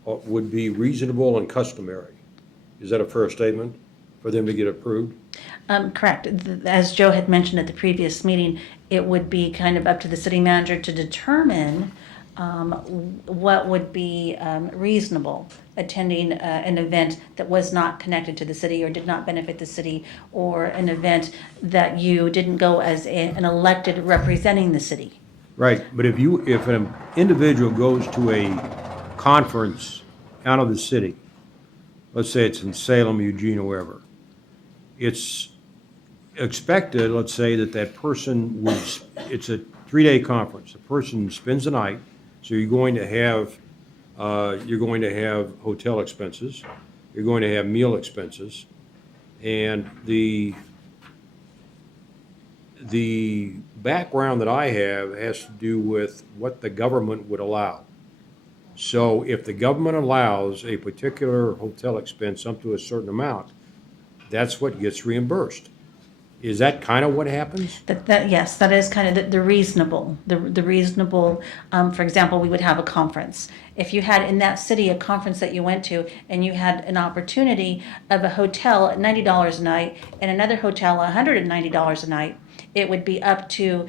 would be reasonable and customary. Is that a fair statement for them to get approved? Correct. As Joe had mentioned at the previous meeting, it would be kind of up to the city manager to determine what would be reasonable attending an event that was not connected to the city or did not benefit the city, or an event that you didn't go as an elected representing the city. Right, but if an individual goes to a conference out of the city, let's say it's in Salem, Eugene, or wherever, it's expected, let's say, that person it's a 3-day conference. The person spends the night, so you're going to have hotel expenses, you're going to have meal expenses, and the background that I have has to do with what the government would allow. So if the government allows a particular hotel expense up to a certain amount, that's what gets reimbursed. Is that kind of what happens? Yes, that is kind of the reasonable, the reasonable, for example, we would have a conference. If you had in that city a conference that you went to and you had an opportunity of a hotel at $90 a night and another hotel $190 a night, it would be up to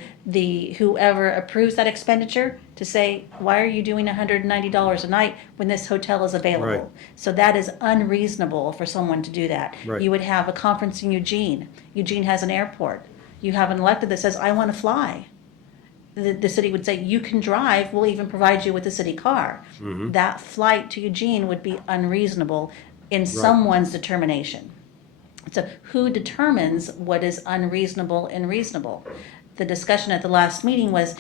whoever approves that expenditure to say, why are you doing $190 a night when this hotel is available? Right. So that is unreasonable for someone to do that. Right. You would have a conference in Eugene. Eugene has an airport. You have an elected that says, I want to fly. The city would say, you can drive, we'll even provide you with a city car. Mm-hmm. That flight to Eugene would be unreasonable in someone's determination. So who determines what is unreasonable and reasonable? The discussion at the last meeting was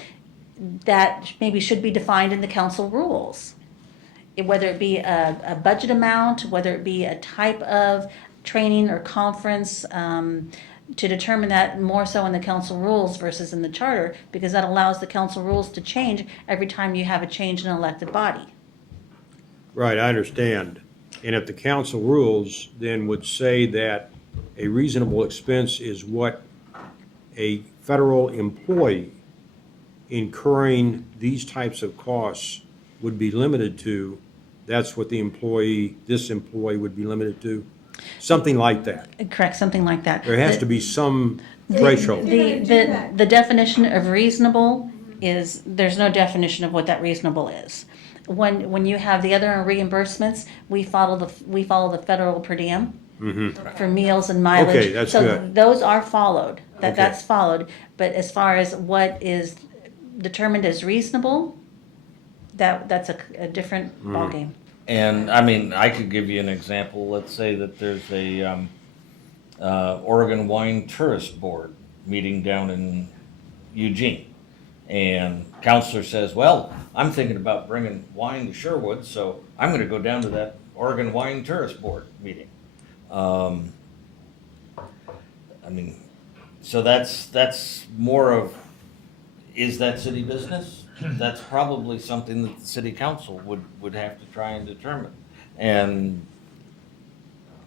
that maybe should be defined in the council rules. Whether it be a budget amount, whether it be a type of training or conference, to determine that more so in the council rules versus in the charter, because that allows the council rules to change every time you have a change in an elected body. Right, I understand. And if the council rules then would say that a reasonable expense is what a federal employee incurring these types of costs would be limited to, that's what this employee would be limited to? Something like that. Correct, something like that. There has to be some threshold. The definition of reasonable is, there's no definition of what that reasonable is. When you have the other reimbursements, we follow the federal per diem for meals and mileage. Okay, that's so good. Those are followed. Okay. That's followed. But as far as what is determined as reasonable, that's a different ballgame. And I mean, I could give you an example. Let's say that there's a Oregon Wine Tourist Board meeting down in Eugene. And counselor says, well, I'm thinking about bringing wine to Sherwood, so I'm going to go down to that Oregon Wine Tourist Board meeting. I mean, so that's more of, is that city business? That's probably something that the city council would have to try and determine. And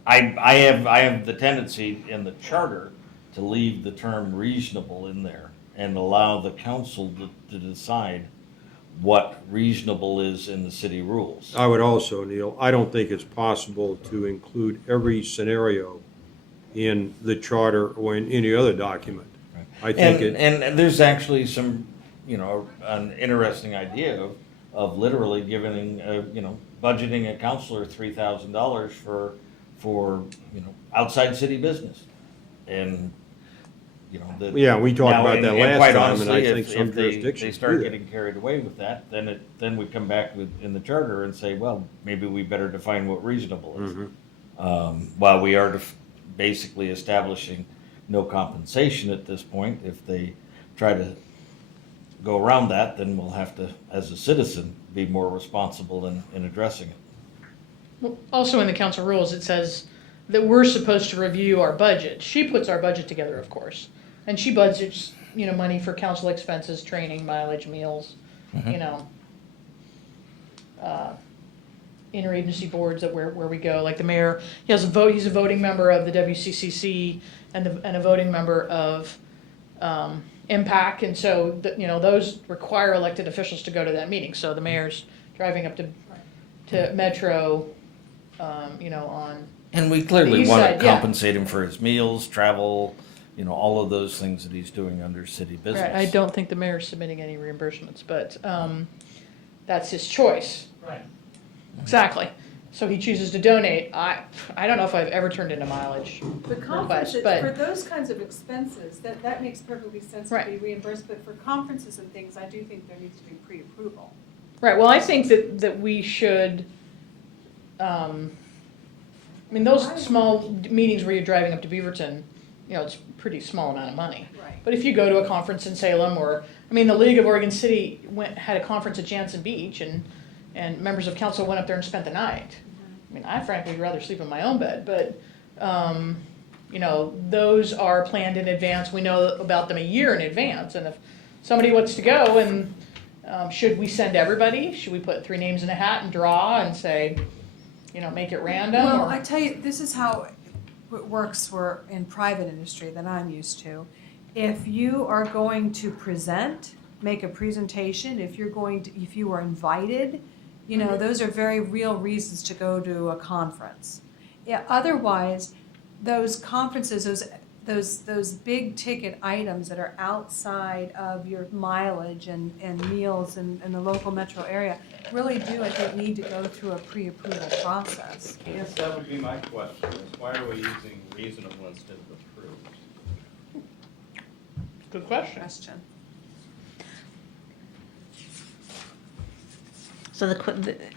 I have the tendency in the charter to leave the term reasonable in there and allow the council to decide what reasonable is in the city rules. I would also, Neil, I don't think it's possible to include every scenario in the charter or in any other document. I think And there's actually some, an interesting idea of literally giving, budgeting a counselor $3,000 for outside city business. And, yeah, we talked about that last quite time, and I honestly, think some if they jurisdictions start do that. getting carried away with that, then we come back in the charter and say, well, maybe we better define what reasonable is. While we are basically establishing no compensation at this point, if they try to go around that, then we'll have to, as a citizen, be more responsible in addressing it. Well, also in the council rules, it says that we're supposed to review our budget. She puts our budget together, of course, and she budgets, money for council expenses, training, mileage, meals, interagency boards that where we go, like the mayor, he has a vote, he's a voting member of the WCCC and a voting member of, MPAC, and so, those require elected officials to go to that meeting, so the mayor's driving up to Metro, on, And we clearly east want side, to yeah. compensate him for his meals, travel, all of those things that he's doing under city business. right, I don't think the mayor's submitting any reimbursements, but, that's his choice. Right. Exactly. So he chooses to donate. I don't know if I've ever turned into mileage. The conferences, but- for those kinds of expenses, that makes perfectly sense to be Right. reimbursed, but for conferences and things, I do think there needs to be pre-approval. Right, well, I think that we should, those small meetings where you're driving up to Beaverton, it's a pretty small amount of money. Right. But if you go to a conference in Salem, or, the League of Oregon City had a conference at Jansen Beach, and members of council went up there and spent the night. I frankly would rather sleep in my own bed, but, those are planned in advance. We know about them a year in advance, and if somebody wants to go, and should we send everybody? Should we put 3 names in a hat and draw and say, make it random? Well, or- I tell you, this is how it works in private industry that I'm used to. If you are going to present, make a presentation, if you are invited, those are very real reasons to go to a conference. Yeah, otherwise, those conferences, those big ticket items that are outside of your mileage and meals in the local metro area really do, I think, need to go through a pre-approval process. I guess that would be my question, is why are we using reasonable instead of approved? Good question. Question. So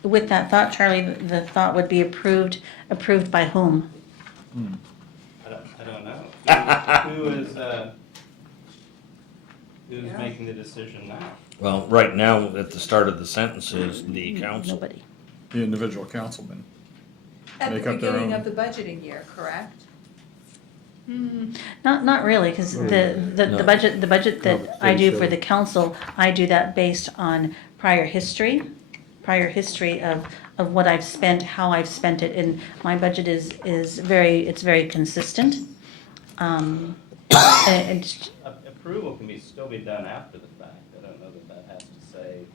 with that thought, Charlie, the thought would be approved by whom? I don't know. Who's making the decision now? Well, right now, at the start of the sentence is the council. Nobody. The individual councilman. At the Make up their beginning own. of the budgeting year, correct? Not really, because the budget that I do for the council, I do that based on prior history of what I've spent, how I've spent it, and my budget is very consistent. And Approval can still be done after the fact. I don't know that has to say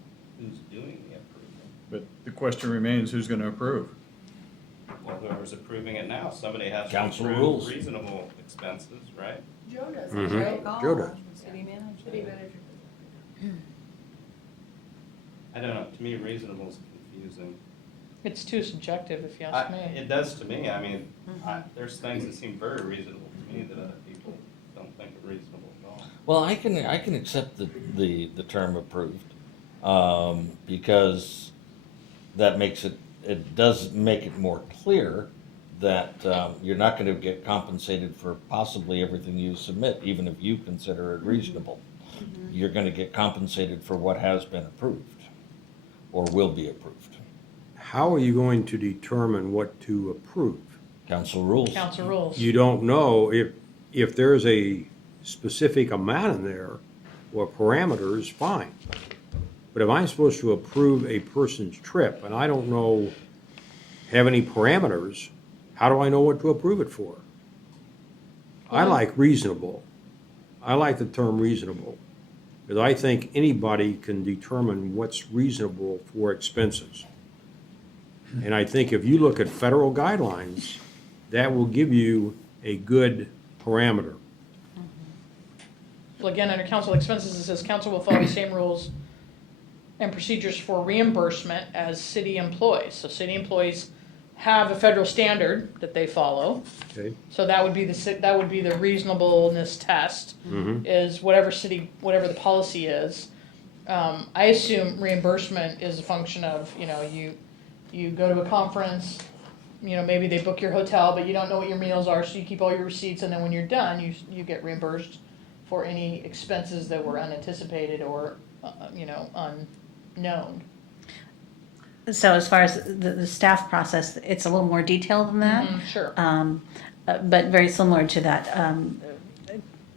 who's doing the approval. But the question remains, who's going to approve? Well, whoever's approving it now, somebody has to Council approve rules. reasonable expenses, right? Joe does, Mhm. right? Joe does. City manager. City manager. I don't know, to me, reasonable is confusing. It's too subjective, if you ask me. It does to me, there's things that seem very reasonable to me that other people don't think are reasonable at all. Well, I can accept the term approved, because that it does make it more clear that you're not going to get compensated for possibly everything you submit, even if you consider it reasonable. You're going to get compensated for what has been approved or will be approved. How are you going to determine what to approve? Council rules. Council rules. You don't know if there's a specific amount in there or parameters, fine. But if I'm supposed to approve a person's trip and I don't have any parameters, how do I know what to approve it for? I like reasonable. I like the term reasonable, because I think anybody can determine what's reasonable for expenses. And I think if you look at federal guidelines, that will give you a good parameter. Well, again, under council expenses, it says council will follow the same rules and procedures for reimbursement as city employees. So city employees have a federal standard that they follow. Okay. So that would be the reasonableness test, is whatever the policy is. I assume reimbursement is a function of, you go to a conference, maybe they book your hotel, but you don't know what your meals are, so you keep all your receipts, and then when you're done, you get reimbursed for any expenses that were unanticipated or, unknown. So as far as the staff process, it's a little more detailed than that. Sure. But very similar to that.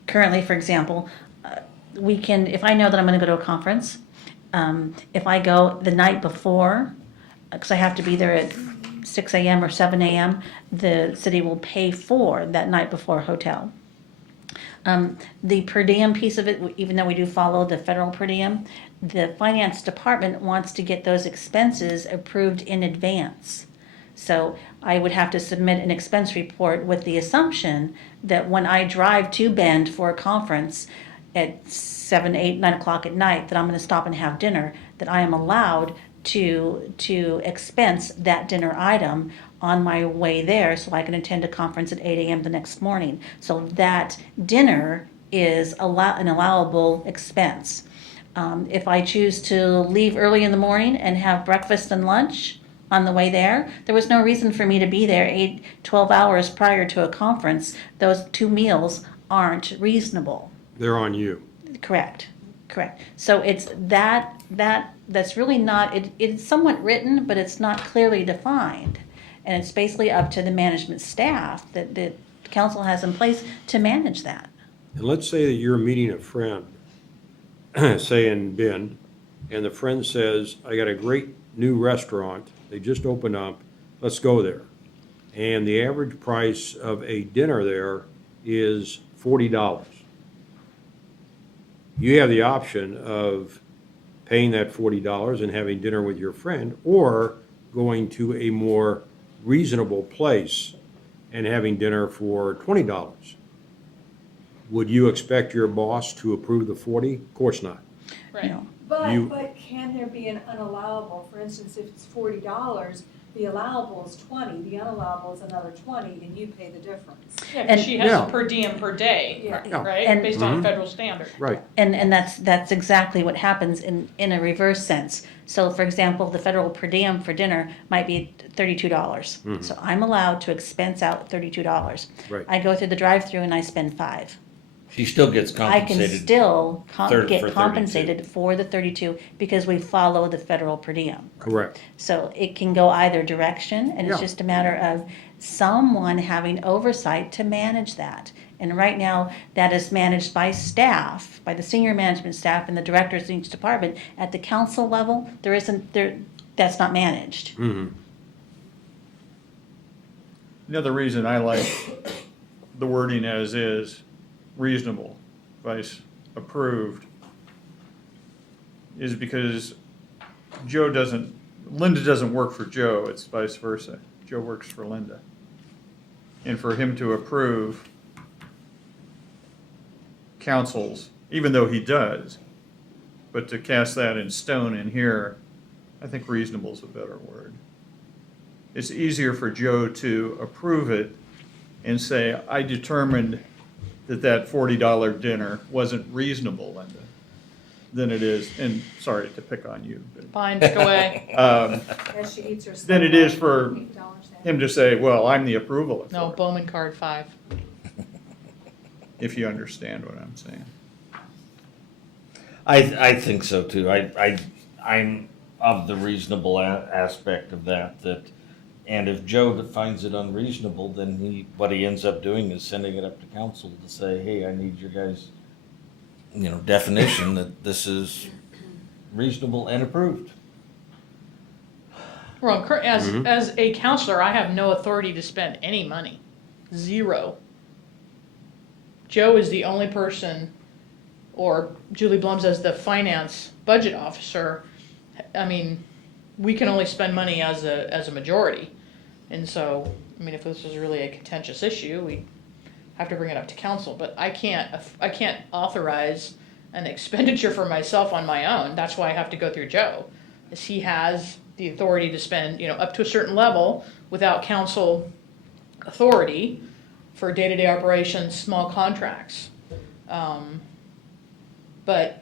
Currently, for example, if I know that I'm going to go to a conference, if I go the night before, because I have to be there at 6 a.m. or 7 a.m., the city will pay for that night before hotel. The per diem piece of it, even though we do follow the federal per diem, the finance department wants to get those expenses approved in advance. So I would have to submit an expense report with the assumption that when I drive to Bend for a conference at 7, 8, 9 o'clock at night, that I'm going to stop and have dinner, that I am allowed to expense that dinner item on my way there so I can attend a conference at 8 a.m. the next morning. So that dinner is an allowable expense. If I choose to leave early in the morning and have breakfast and lunch on the way there was no reason for me to be there 12 hours prior to a conference. Those 2 meals aren't reasonable. They're on you. Correct. So it's that's really not, it's somewhat written, but it's not clearly defined. And it's basically up to the management staff that the council has in place to manage that. And let's say that you're meeting a friend, say in Bend, and the friend says, I got a great new restaurant, they just opened up, let's go there. And the average price of a dinner there is $40. You have the option of paying that $40 and having dinner with your friend, or going to a more reasonable place and having dinner for $20. Would you expect your boss to approve the 40? Of course not. Right. You know, But can there be an unallowable, for instance, if it's $40, the allowable is 20, the unallowable is another 20, and you pay the difference. Yeah, And- 'cause she has Yeah. a per diem per day, Yeah. right? And- Based on Mhm. federal standard. Right. And that's exactly what happens in a reverse sense. So for example, the federal per diem for dinner might be $32. So I'm allowed to expense out $32. Right. I go through the drive-through and I spend $5. She still gets I can compensated. still for 32. get compensated for the 32 because we follow the federal per diem. Correct. So it can go either direction, and it's Yeah. just a matter of someone having oversight to manage that. And right now, that is managed by staff, by the senior management staff and the directors in each department. At the council level, that's not managed. Mm-hmm. Another reason I like the wording as is, reasonable, vice approved, is because Linda doesn't work for Joe, it's vice versa. Joe works for Linda. And for him to approve councils, even though he does, but to cast that in stone in here, I think reasonable is a better word. It's easier for Joe to approve it and say, I determined that $40 dinner wasn't reasonable, Linda, than it is, and sorry to pick on you, but, Fine, pick away. As she eats her. than it is for $8 him to say, well, I'm the approval No, authority, Bowman card 5. if you understand what I'm saying. I think so too. I'm of the reasonable aspect of that, and if Joe finds it unreasonable, then what he ends up doing is sending it up to council to say, hey, I need your guys' definition that this is reasonable and approved. Well, as a counselor, I have no authority to spend any money. 0. Joe is the only person, or Julie Blums as the finance budget officer. I mean, we can only spend money as a majority. And so, I mean, if this is really a contentious issue, we have to bring it up to council. But I can't authorize an expenditure for myself on my own. That's why I have to go through Joe, as he has the authority to spend, up to a certain level without council authority for day-to-day operations, small contracts. But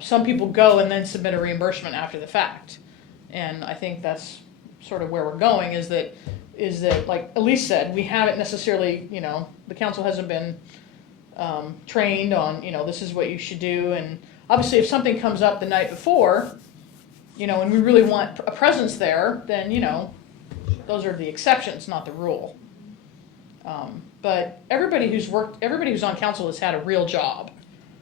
some people go and then submit a reimbursement after the fact, and I think that's sort of where we're going. Is that like Elise said, we haven't necessarily, the council hasn't been trained on, this is what you should do, and obviously if something comes up the night before, and we really want a presence there, then those are the exceptions, not the rule. But everybody who's on council has had a real job.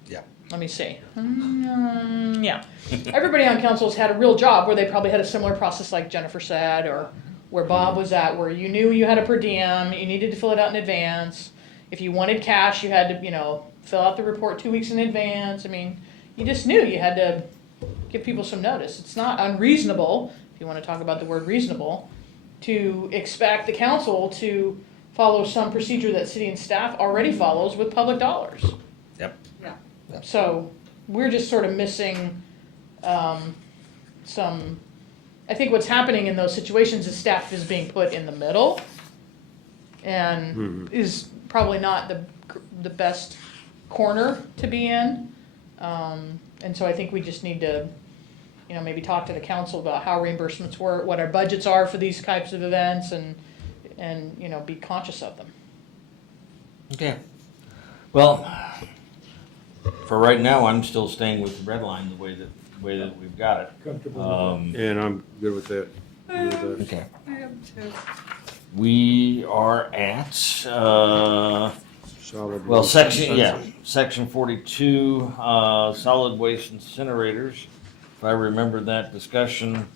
Yeah. let me see. Yeah. Everybody on council's had a real job where they probably had a similar process like Jennifer said, or where Bob was at, where you knew you had a per diem, you needed to fill it out in advance. If you wanted cash, you had to, fill out the report 2 weeks in advance. I mean, you just knew you had to give people some notice. It's not unreasonable, if you want to talk about the word reasonable, to expect the council to follow some procedure that city and staff already follows with public dollars. Yep. Yeah. So we're just sort of missing some, I think what's happening in those situations is staff is being put in the middle and is probably not the best corner to be in. And so I think we just need to, maybe talk to the council about how reimbursements work, what our budgets are for these types of events, and be conscious of them. Okay. Well, for right now, I'm still staying with the red line the way that we've got it. Comfortable. And I'm good with that. Good with that. Okay. I am too. We are at Solid. well, waste section consensus. section 42, solid waste incinerators. If I remember that discussion,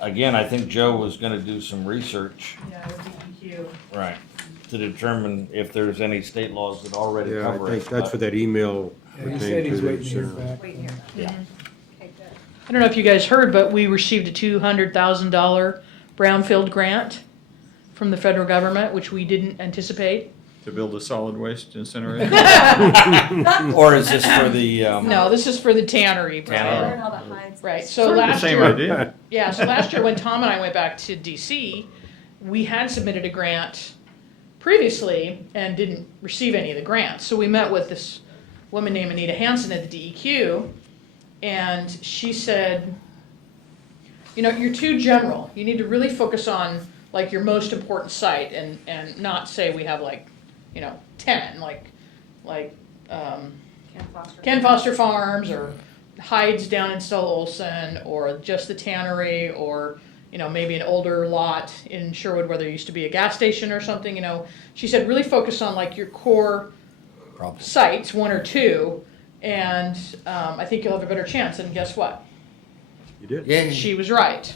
again, I think Joe was going to do some research, Yeah, it would be DEQ. right, to determine if there's any state laws that already Yeah, I cover think it. that's what that email Yeah, he pertained said he's to. waiting to hear so- back. Wait here. Yeah. Okay, good. I don't know if you guys heard, but we received a $200,000 brownfield grant from the federal government, which we didn't anticipate. To build a solid waste incinerator? Or is this for the? No, this is for the tannery, Tannery. Brian. Learn how to hide. Right. Sort So of the last same year, idea. yeah. So last year when Tom and I went back to DC, we had submitted a grant previously and didn't receive any of the grants. So we met with this woman named Anita Hansen at the DEQ, and she said, you're too general. You need to really focus on like your most important site and not say we have 10 Ken Foster Farms or Hyde's down in Stella Olson or just the tannery or maybe an older lot in Sherwood where there used to be a gas station or something. She said really focus on like your core Problem. sites, 1 or 2, and I think you'll have a better chance. And guess what? You did? Yeah. She was right.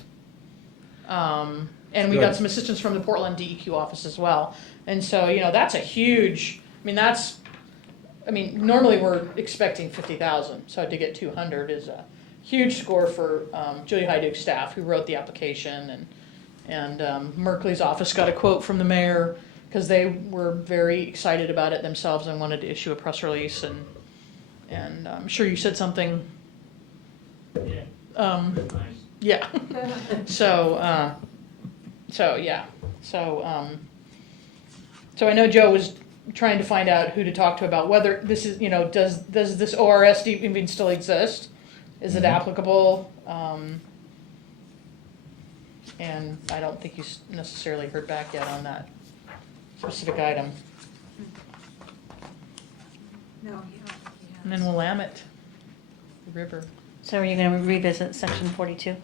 And we Good. got some assistance from the Portland DEQ office as well. And so, that's a huge, normally we're expecting 50,000. So to get 200 is a huge score for Julie Hyduke's staff who wrote the application. And Merkley's office got a quote from the mayor because they were very excited about it themselves and wanted to issue a press release. And I'm sure you said something. Yeah. So I know Joe was trying to find out who to talk to about whether this is, does this ORS even still exist? Is it applicable? And I don't think he's necessarily heard back yet on that specific item. No, you don't. And then Willamette, the river. So are you gonna revisit section 42?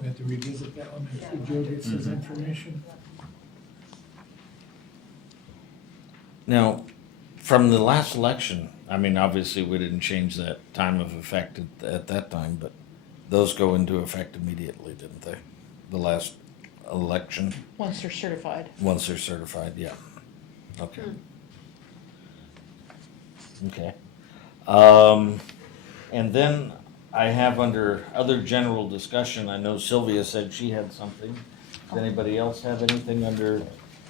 We have to revisit that one after Joe gets his information. Now, from the last election, obviously we didn't change that time of effect at that time, but those go into effect immediately, didn't they? The last election, Once they're certified. once they're certified, yeah. Okay. Okay. And then I have under other general discussion, I know Sylvia said she had something. Does anybody else have anything under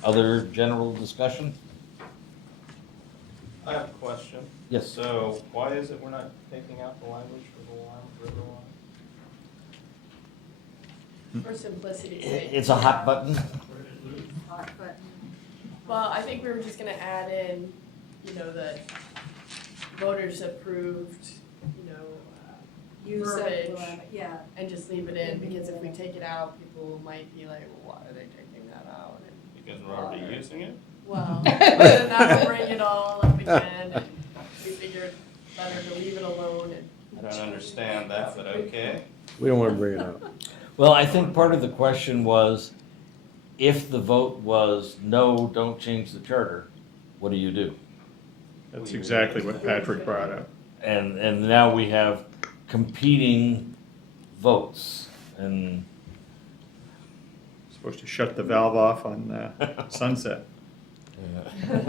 other general discussion? I have a question. Yes. So why is it we're not taking out the language for the river line? For simplicity's I- sake. It's a hot button. Hot button. Well, I think we were just gonna add in, that voters approved, You said, verbiage, yeah. and just leave it in, because if we take it out, people might be like, well, why are they taking that out? And, Because we're already using it? well, then that will bring it all up again, and we figured better to leave it alone and. I don't understand that, but okay. We don't want to bring it up. Well, I think part of the question was, if the vote was no, don't change the charter, what do you do? That's exactly what Patrick brought up. And now we have competing votes, and Supposed to shut the valve off on Sunset.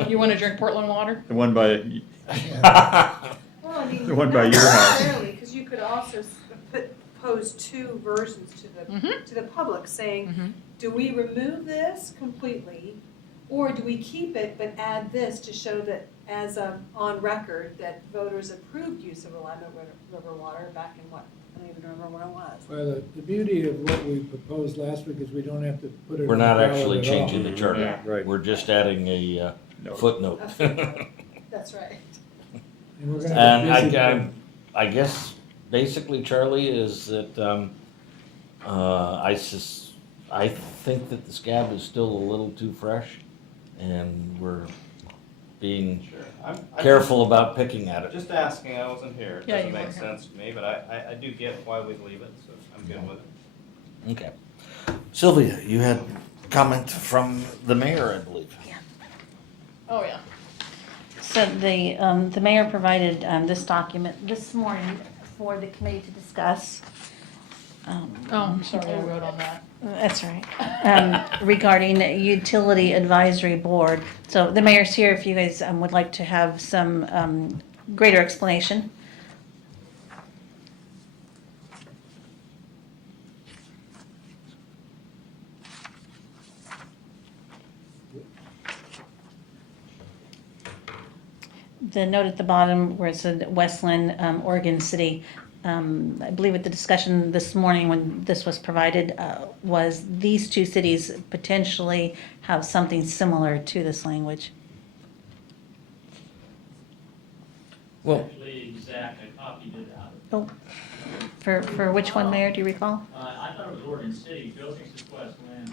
You want to drink Portland water? The one by, Well, I mean, The one by not your house. necessarily, because you could also pose two versions to the public, saying, do we remove this completely, or do we keep it but add this to show that as on record that voters approved use of Willamette River water back in what, I don't even remember when it was. Well, the beauty of what we proposed last week is we don't have to put it. we're on not the ballot actually at all. changing the charter. Yeah. Right. We're just adding a No. footnote. A footnote. That's right. And we're gonna have a And busy- I guess basically, Charlie, is that I think that the scab is still a little too fresh, and we're being Sure. I'm careful about picking at it. Just asking, I wasn't here. It Yeah, doesn't you make weren't here. sense to me, but I do get why we leave it, so I'm good with it. Okay. Sylvia, you had comment from the mayor, I believe. Oh, yeah. So the mayor provided this document this morning for the committee to discuss. Oh, I'm sorry, I wrote on that. That's right. Regarding utility advisory board. So the mayor's here if you guys would like to have some greater explanation. The note at the bottom where it said Westland, Oregon City, I believe at the discussion this morning when this was provided, was these two cities potentially have something similar to this language. Well, Actually, exact, I copied it out. Oh, for which one, Mayor, do you recall? I thought it was Oregon City, Bill thinks it's Westland.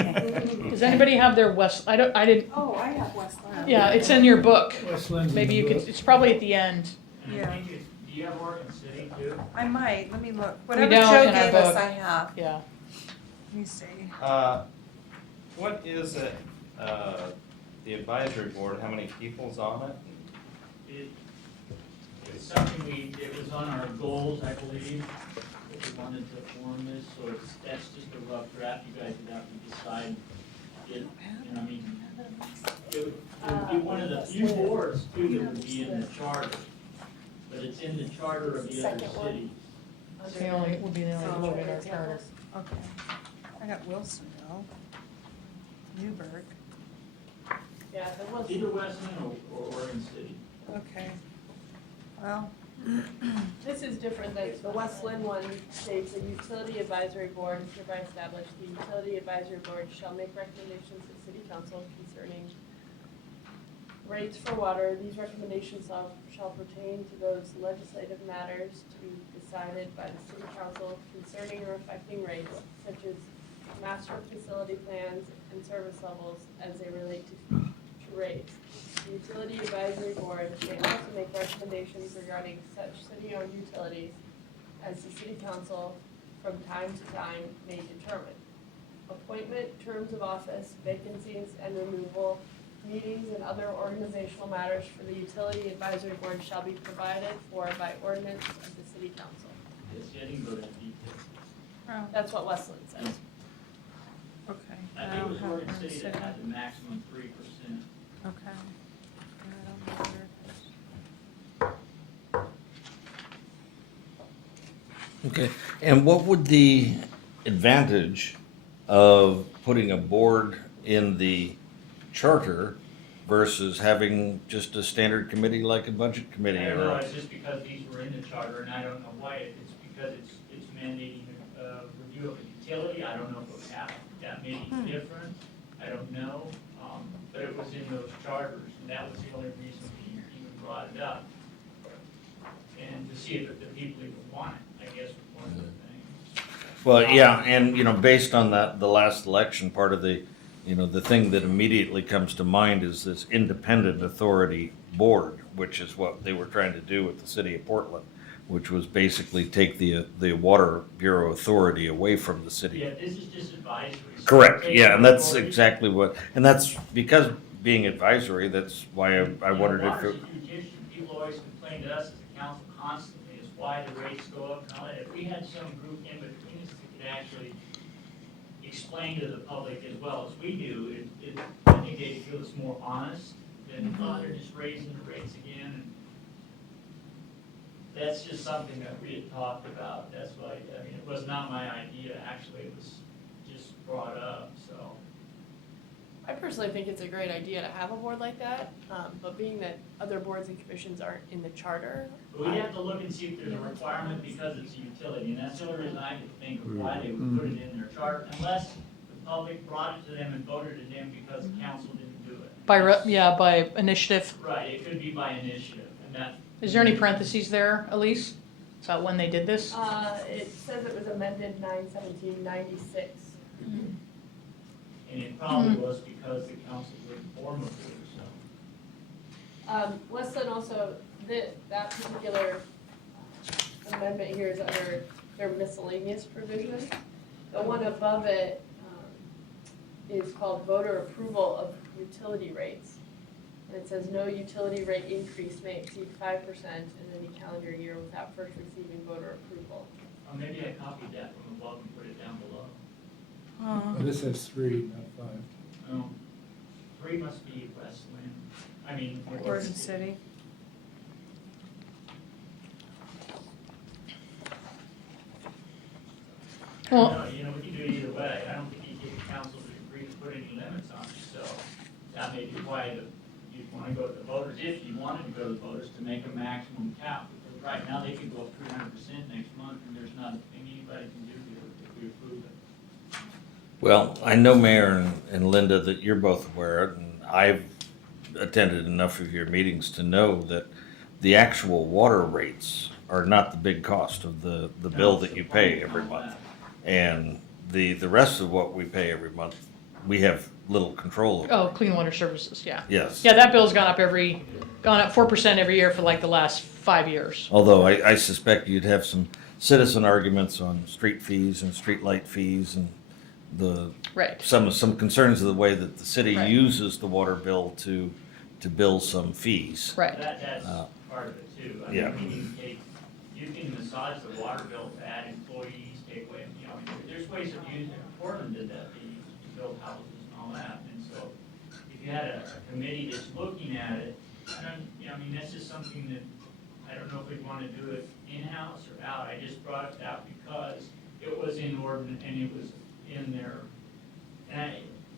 Okay. Does anybody have their I didn't, Oh, I have Westland. yeah, it's in your book. Westland's in Maybe the you book. could, it's probably at the end. And Yeah. I think it, do you have Oregon City too? I might, let me look. We Whatever don't Joe in our gave us, book. I have. Yeah. Let me see. What is it, the advisory board, how many people's on it? It's something it was on our goals, I believe, that we wanted to form this, so that's just a rough draft, you guys would have to decide it, I mean, it would be one of the few boards too that would be in the charter, but it's in the charter of the other Second one. cities. It's the only, will be the only book in our charter. Okay. I got Wilsonville, Newburgh, Yeah, there was. Either Westland or Oregon City. okay. Well, This is different than the Westland one states a utility advisory board is hereby established. The utility advisory board shall make recommendations to city council concerning rates for water. These recommendations shall pertain to those legislative matters to be decided by the city council concerning or affecting rates, such as master facility plans and service levels as they relate to rates. The utility advisory board may also make recommendations regarding such city-owned utilities as the city council from time to time may determine. Appointment, terms of office, vacancies and removal, meetings and other organizational matters for the utility advisory board shall be provided for by ordinance of the city council. It's getting good at detail. That's what Westland says. okay. I think it was Oregon City that had the maximum 3%. Okay. I don't know where it is. okay. And what would the advantage of putting a board in the charter versus having just a standard committee like a budget committee? I don't or know, it's just because these were in the charter, and I don't know why, it's because it's mandating a review of a utility, I don't know if it would have, that may be different, I don't know, but it was in those charters, and that was the only reason we even brought it up. And to see if the people even want it, I guess was one of the things. Well, yeah, and, based on that, the last election, part of the, the thing that immediately comes to mind is this independent authority board, which is what they were trying to do with the city of Portland, which was basically take the Water Bureau authority away from the city. Yeah, this is just advisory. So Correct, take yeah, and that's authority. exactly what, and that's because being advisory, that's why I wondered if Water's it, a huge issue. People always complain to us as a council constantly is why the rates go up and all that. If we had some group in between us that could actually explain to the public as well as we do, I think they'd feel it's more honest than, oh, they're just raising the rates again. And that's just something that we had talked about. That's why, I mean, it was not my idea, actually, it was just brought up, so. I personally think it's a great idea to have a board like that, but being that other boards and commissions aren't in the charter. But we have to look and see if there's a requirement because it's a utility, and that's the only reason I could think of why they would put it in their charter, unless the public brought it to them and voted it in because the council didn't do it. By initiative. Right, it could be by initiative, and that. Is there any parentheses there, Elise? Is that when they did this? It says it was amended 9/17/96. And it probably was because the council wouldn't form a board, so. Westland also, that particular amendment here is under their miscellaneous provision. The one above it is called voter approval of utility rates. And it says no utility rate increase may exceed 5% in any calendar year without first receiving voter approval. Maybe I copied that from above and put it down below. This has 3, not 5. Oh, 3 must be Westland, I mean. Gordon City. Well- No, you know, we can do it either way. I don't think you get the council to agree to put any limits on it, so that may be why you'd want to go to the voters, if you wanted to go to the voters, to make a maximum cap. Because right now, they could go up 300% next month, and there's not a thing anybody can do here if we approve it. well, I know Mayor and Linda that you're both aware, and I've attended enough of your meetings to know that the actual water rates are not the big cost of the bill that you pay every month. And the rest of what we pay every month, we have little control over. Oh, Clean Water Services, yeah. Yes. Yeah, that bill's gone up 4% every year for like the last 5 years. Although I suspect you'd have some citizen arguments on street fees and street light fees and Right. some concerns of the way that the city Right. uses the water bill to bill some fees. Right. That's part of it too. I yeah. mean, you can massage the water bill to add employees, take away, you know, there's ways of using it. Portland did that, they used to build houses and all that. And so if you had a committee that's looking at it, I mean, that's just something that, I don't know if we'd want to do it in-house or out. I just brought it out because it was in ordinance and it was in there. And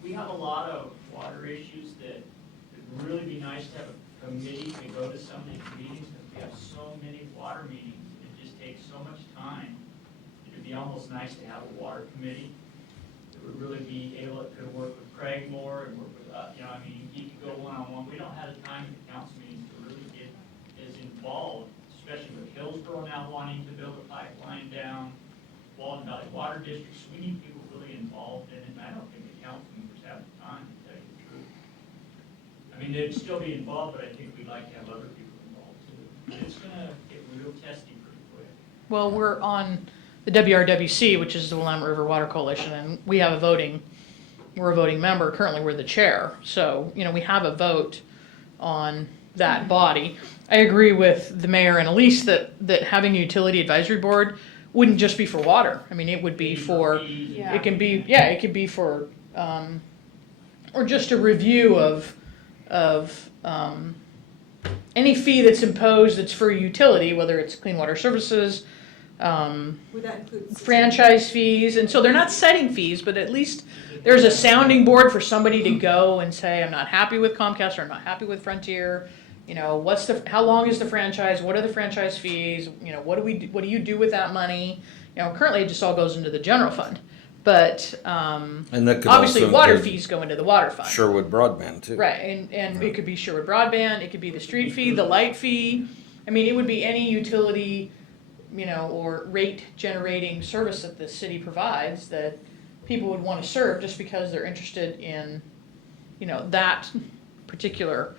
we have a lot of water issues that it'd really be nice to have a committee to go to some of these meetings, because we have so many water meetings, it just takes so much time. It'd be almost nice to have a water committee that would really be able to work with Craig more and work with, you know, I mean, you could go one-on-one. We don't have the time at the council meetings to really get as involved, especially with Hillsborough now wanting to build a pipeline down, Walton Valley Water Districts. We need people really involved in it, and I don't think the council members have the time, to tell you the truth. I mean, they'd still be involved, but I think we'd like to have other people involved too. But it's gonna get real testy pretty quick. Well, we're on the WRWC, which is the Willamette River Water Coalition, and we're a voting member. Currently, we're the chair. So, you know, we have a vote on that body. I agree with the mayor and Elise that having a utility advisory board wouldn't just be for water. I mean, it would be for, Yeah. it could be for, or just a review of any fee that's imposed that's for utility, whether it's Clean Water Services, Would that include? franchise fees, and so they're not setting fees, but at least there's a sounding board for somebody to go and say, I'm not happy with Comcast, or I'm not happy with Frontier. You know, how long is the franchise? What are the franchise fees? You know, what do you do with that money? You know, currently it just all goes into the general fund, but And that could obviously also water include fees go into the water fund. Sherwood broadband too. Right, and it could be Sherwood broadband, it could be the street fee, the light fee. I mean, it would be any utility, you know, or rate generating service that the city provides that people would want to serve just because they're interested in, you know, that particular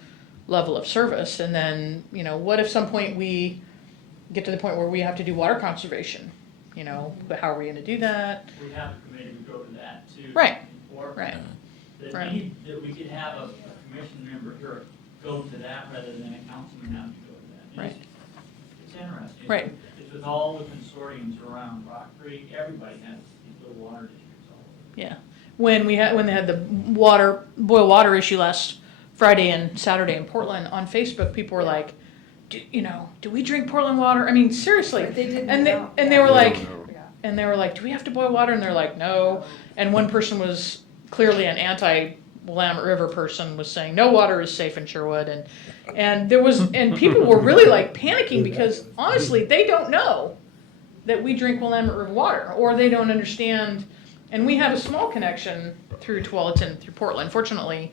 level of service. And then, you know, what if some point we get to the point where we have to do water conservation? You know, but how are we going to do that? We have a committee to go to that too. Right. Or Right. that Right. that we could have a commission member here go to that rather than a councilman having to go to that. Right. It's interesting. Right. It's with all the consortiums around Rock Creek, everybody has these little water districts all over. Yeah. When they had the boil water issue last Friday and Saturday in Portland on Facebook, people were like, do we drink Portland water? I mean, seriously. But they didn't And they know. and they were Yeah. like, Yeah. and they were like, do we have to boil water? And they're like, no. And one person was clearly an anti-Willamette River person, was saying no water is safe in Sherwood, and people were really like panicking because honestly they don't know that we drink Willamette River water, or they don't understand. And we have a small connection through Tualatin, through Portland. Fortunately,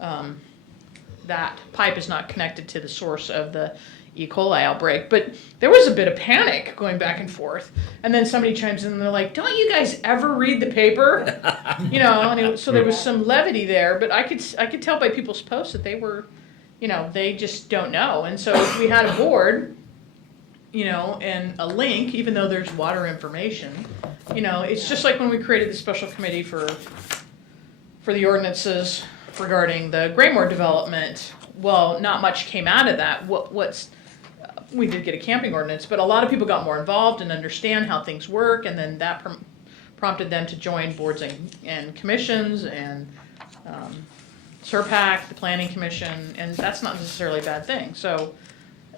that pipe is not connected to the source of the E. coli outbreak, but there was a bit of panic going back and forth. And then somebody chimes in and they're like, don't you guys ever read the paper? So there was some levity there, but I could tell by people's posts that they were, they just don't know. And so if we had a board, and a link, even though there's water information, it's just like when we created the special committee for the ordinances regarding the Graymore development. Well, not much came out of that. We did get a camping ordinance, but a lot of people got more involved and understand how things work, and then that prompted them to join boards and commissions and SERPAC, the Planning Commission, and that's not necessarily a bad thing. So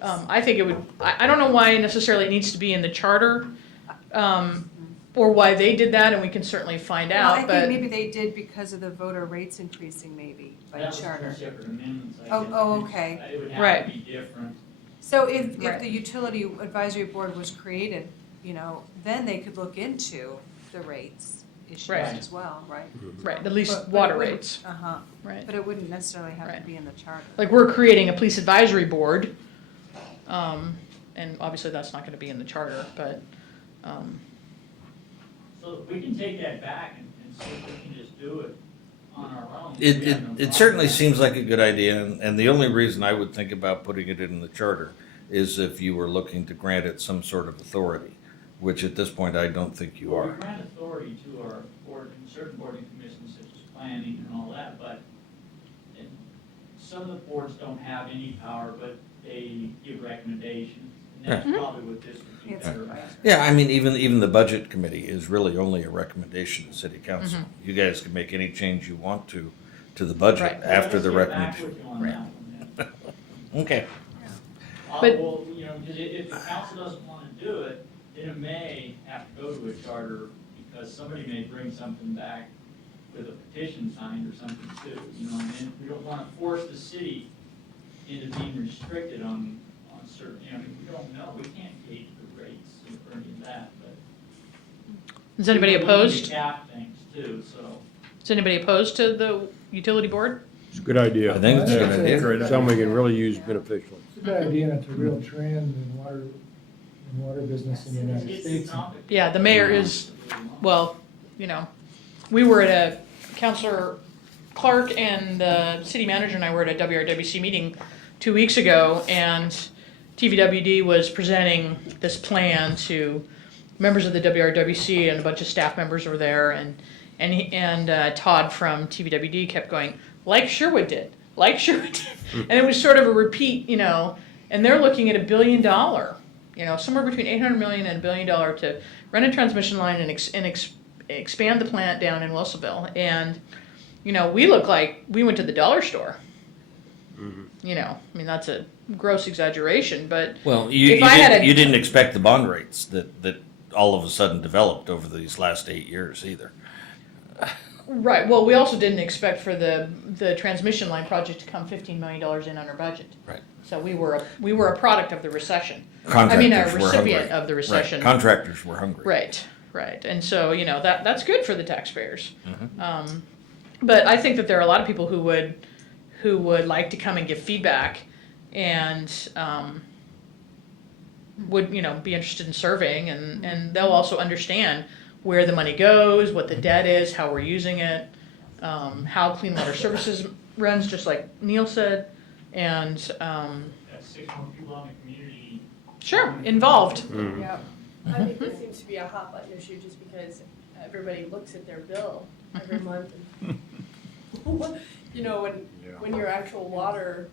I think it would. I don't know why necessarily it needs to be in the charter, or why they did that, and we can certainly find Well, out. I But think maybe they did because of the voter rates increasing maybe by That was charter. two separate amendments, I Oh, guess. oh, okay. It would Right. have to be different. So if Right. the utility advisory board was created, then they could look into the rates issues Right. as well, right? right, at least But water it wouldn't- rates, Uh-huh, right? but it wouldn't necessarily have to Right. be in the charter. Like we're creating a police advisory board, and obviously that's not going to be in the charter, but. So we can take that back and see if we can just do it on our own. We have no It problem. certainly seems like a good idea, and the only reason I would think about putting it in the charter is if you were looking to grant it some sort of authority, which at this point I don't think you Well, are. we grant authority to our board, certain board and commissions such as planning and all that, but some of the boards don't have any power, but they give recommendations. And that's probably what this would be It's- better at. Yeah, I mean, even the budget committee is really only a recommendation to city council. You guys can make any change you want to the budget Right. after the Let's get back recommendation. with you on that one then. Okay. But- Well, because if the council doesn't want to do it, then it may have to go to a charter because somebody may bring something back with a petition signed or something too, and we don't want to force the city into being restricted on certain, we don't know, we can't gauge the rates or any of that, but. Is anybody we need to opposed? cap things too, so. Is anybody opposed to the utility board? It's a good idea. I think it's a good idea. Something we can really use beneficially. It's a good idea, and it's a real trend in water business in the United It's States. complicated. Yeah, the mayor is, well, we were at a, Councilor Clark and the city manager and I were at a WRWC meeting 2 weeks ago, and TVWD was presenting this plan to members of the WRWC, and a bunch of staff members were there, and Todd from TVWD kept going, like Sherwood did, and it was sort of a repeat, and they're looking at $1 billion, somewhere between 800 million and $1 billion to rent a transmission line and expand the plant down in Wilsonville. And, we look like we went to the dollar store. That's a gross exaggeration, but Well, you didn't expect the bond rates that all of a sudden developed over these last 8 years either. right. Well, we also didn't expect for the transmission line project to come $15 million in under budget. Right. So we were a product of the recession. Contractors a were recipient hungry. of the recession. Right. Contractors were hungry. Right. And so, that's good for the taxpayers. But I think that there are a lot of people who would like to come and give feedback and would, be interested in serving, and they'll also understand where the money goes, what the debt is, how we're using it, how Clean Water Services runs, just like Neil said, and That's 6 more people on the community. sure, involved. Yeah, I think this seems to be a hot button issue just because everybody looks at their bill every month and You know, when your actual water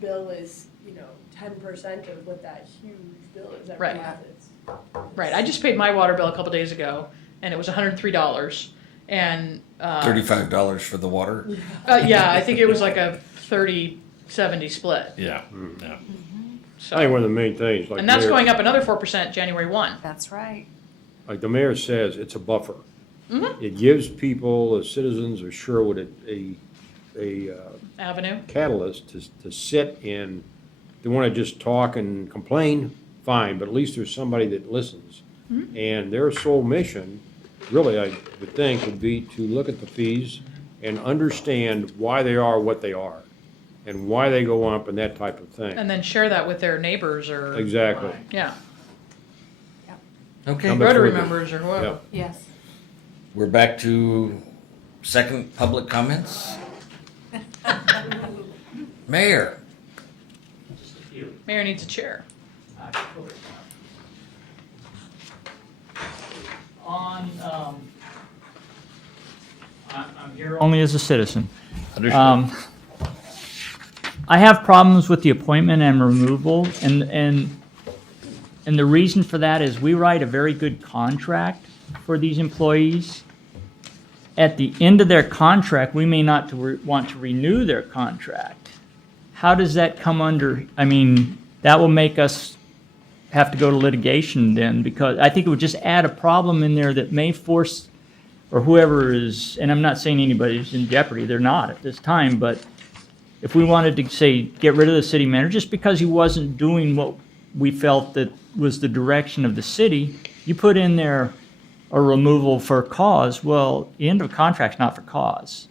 bill is, 10% of what that huge bill is every Right. month. Right, I just paid my water bill a couple days ago, and it was $103, and, $35 for the water? yeah, I think it was like a 30-70 split, Yeah, yeah. so. I think one of the main things, like And that's Mayor- going up another 4% January 1. That's right. like the mayor says, it's a buffer. Mhm. It gives people, the citizens of Sherwood, a Avenue. catalyst to sit in. They want to just talk and complain, fine, but at least there's somebody that listens. And their sole mission, really, I would think, would be to look at the fees and understand why they are what they are, and why they go up and that type of thing. And then share that with their neighbors or. Exactly. Yeah, Okay, Number- Rotary further. members or whoever. Yeah. Yes. we're back to second public comments. Mayor, Just a few. Mayor needs a chair. Sure. On, I'm here only as a citizen. understood. I have problems with the appointment and removal, and the reason for that is we write a very good contract for these employees. At the end of their contract, we may not want to renew their contract. How does that come under, I mean, that will make us have to go to litigation then, because I think it would just add a problem in there that may force, or whoever is, and I'm not saying anybody's in jeopardy, they're not at this time, but if we wanted to, say, get rid of the city manager just because he wasn't doing what we felt that was the direction of the city, you put in there a removal for cause. Well, the end of a contract's not for cause.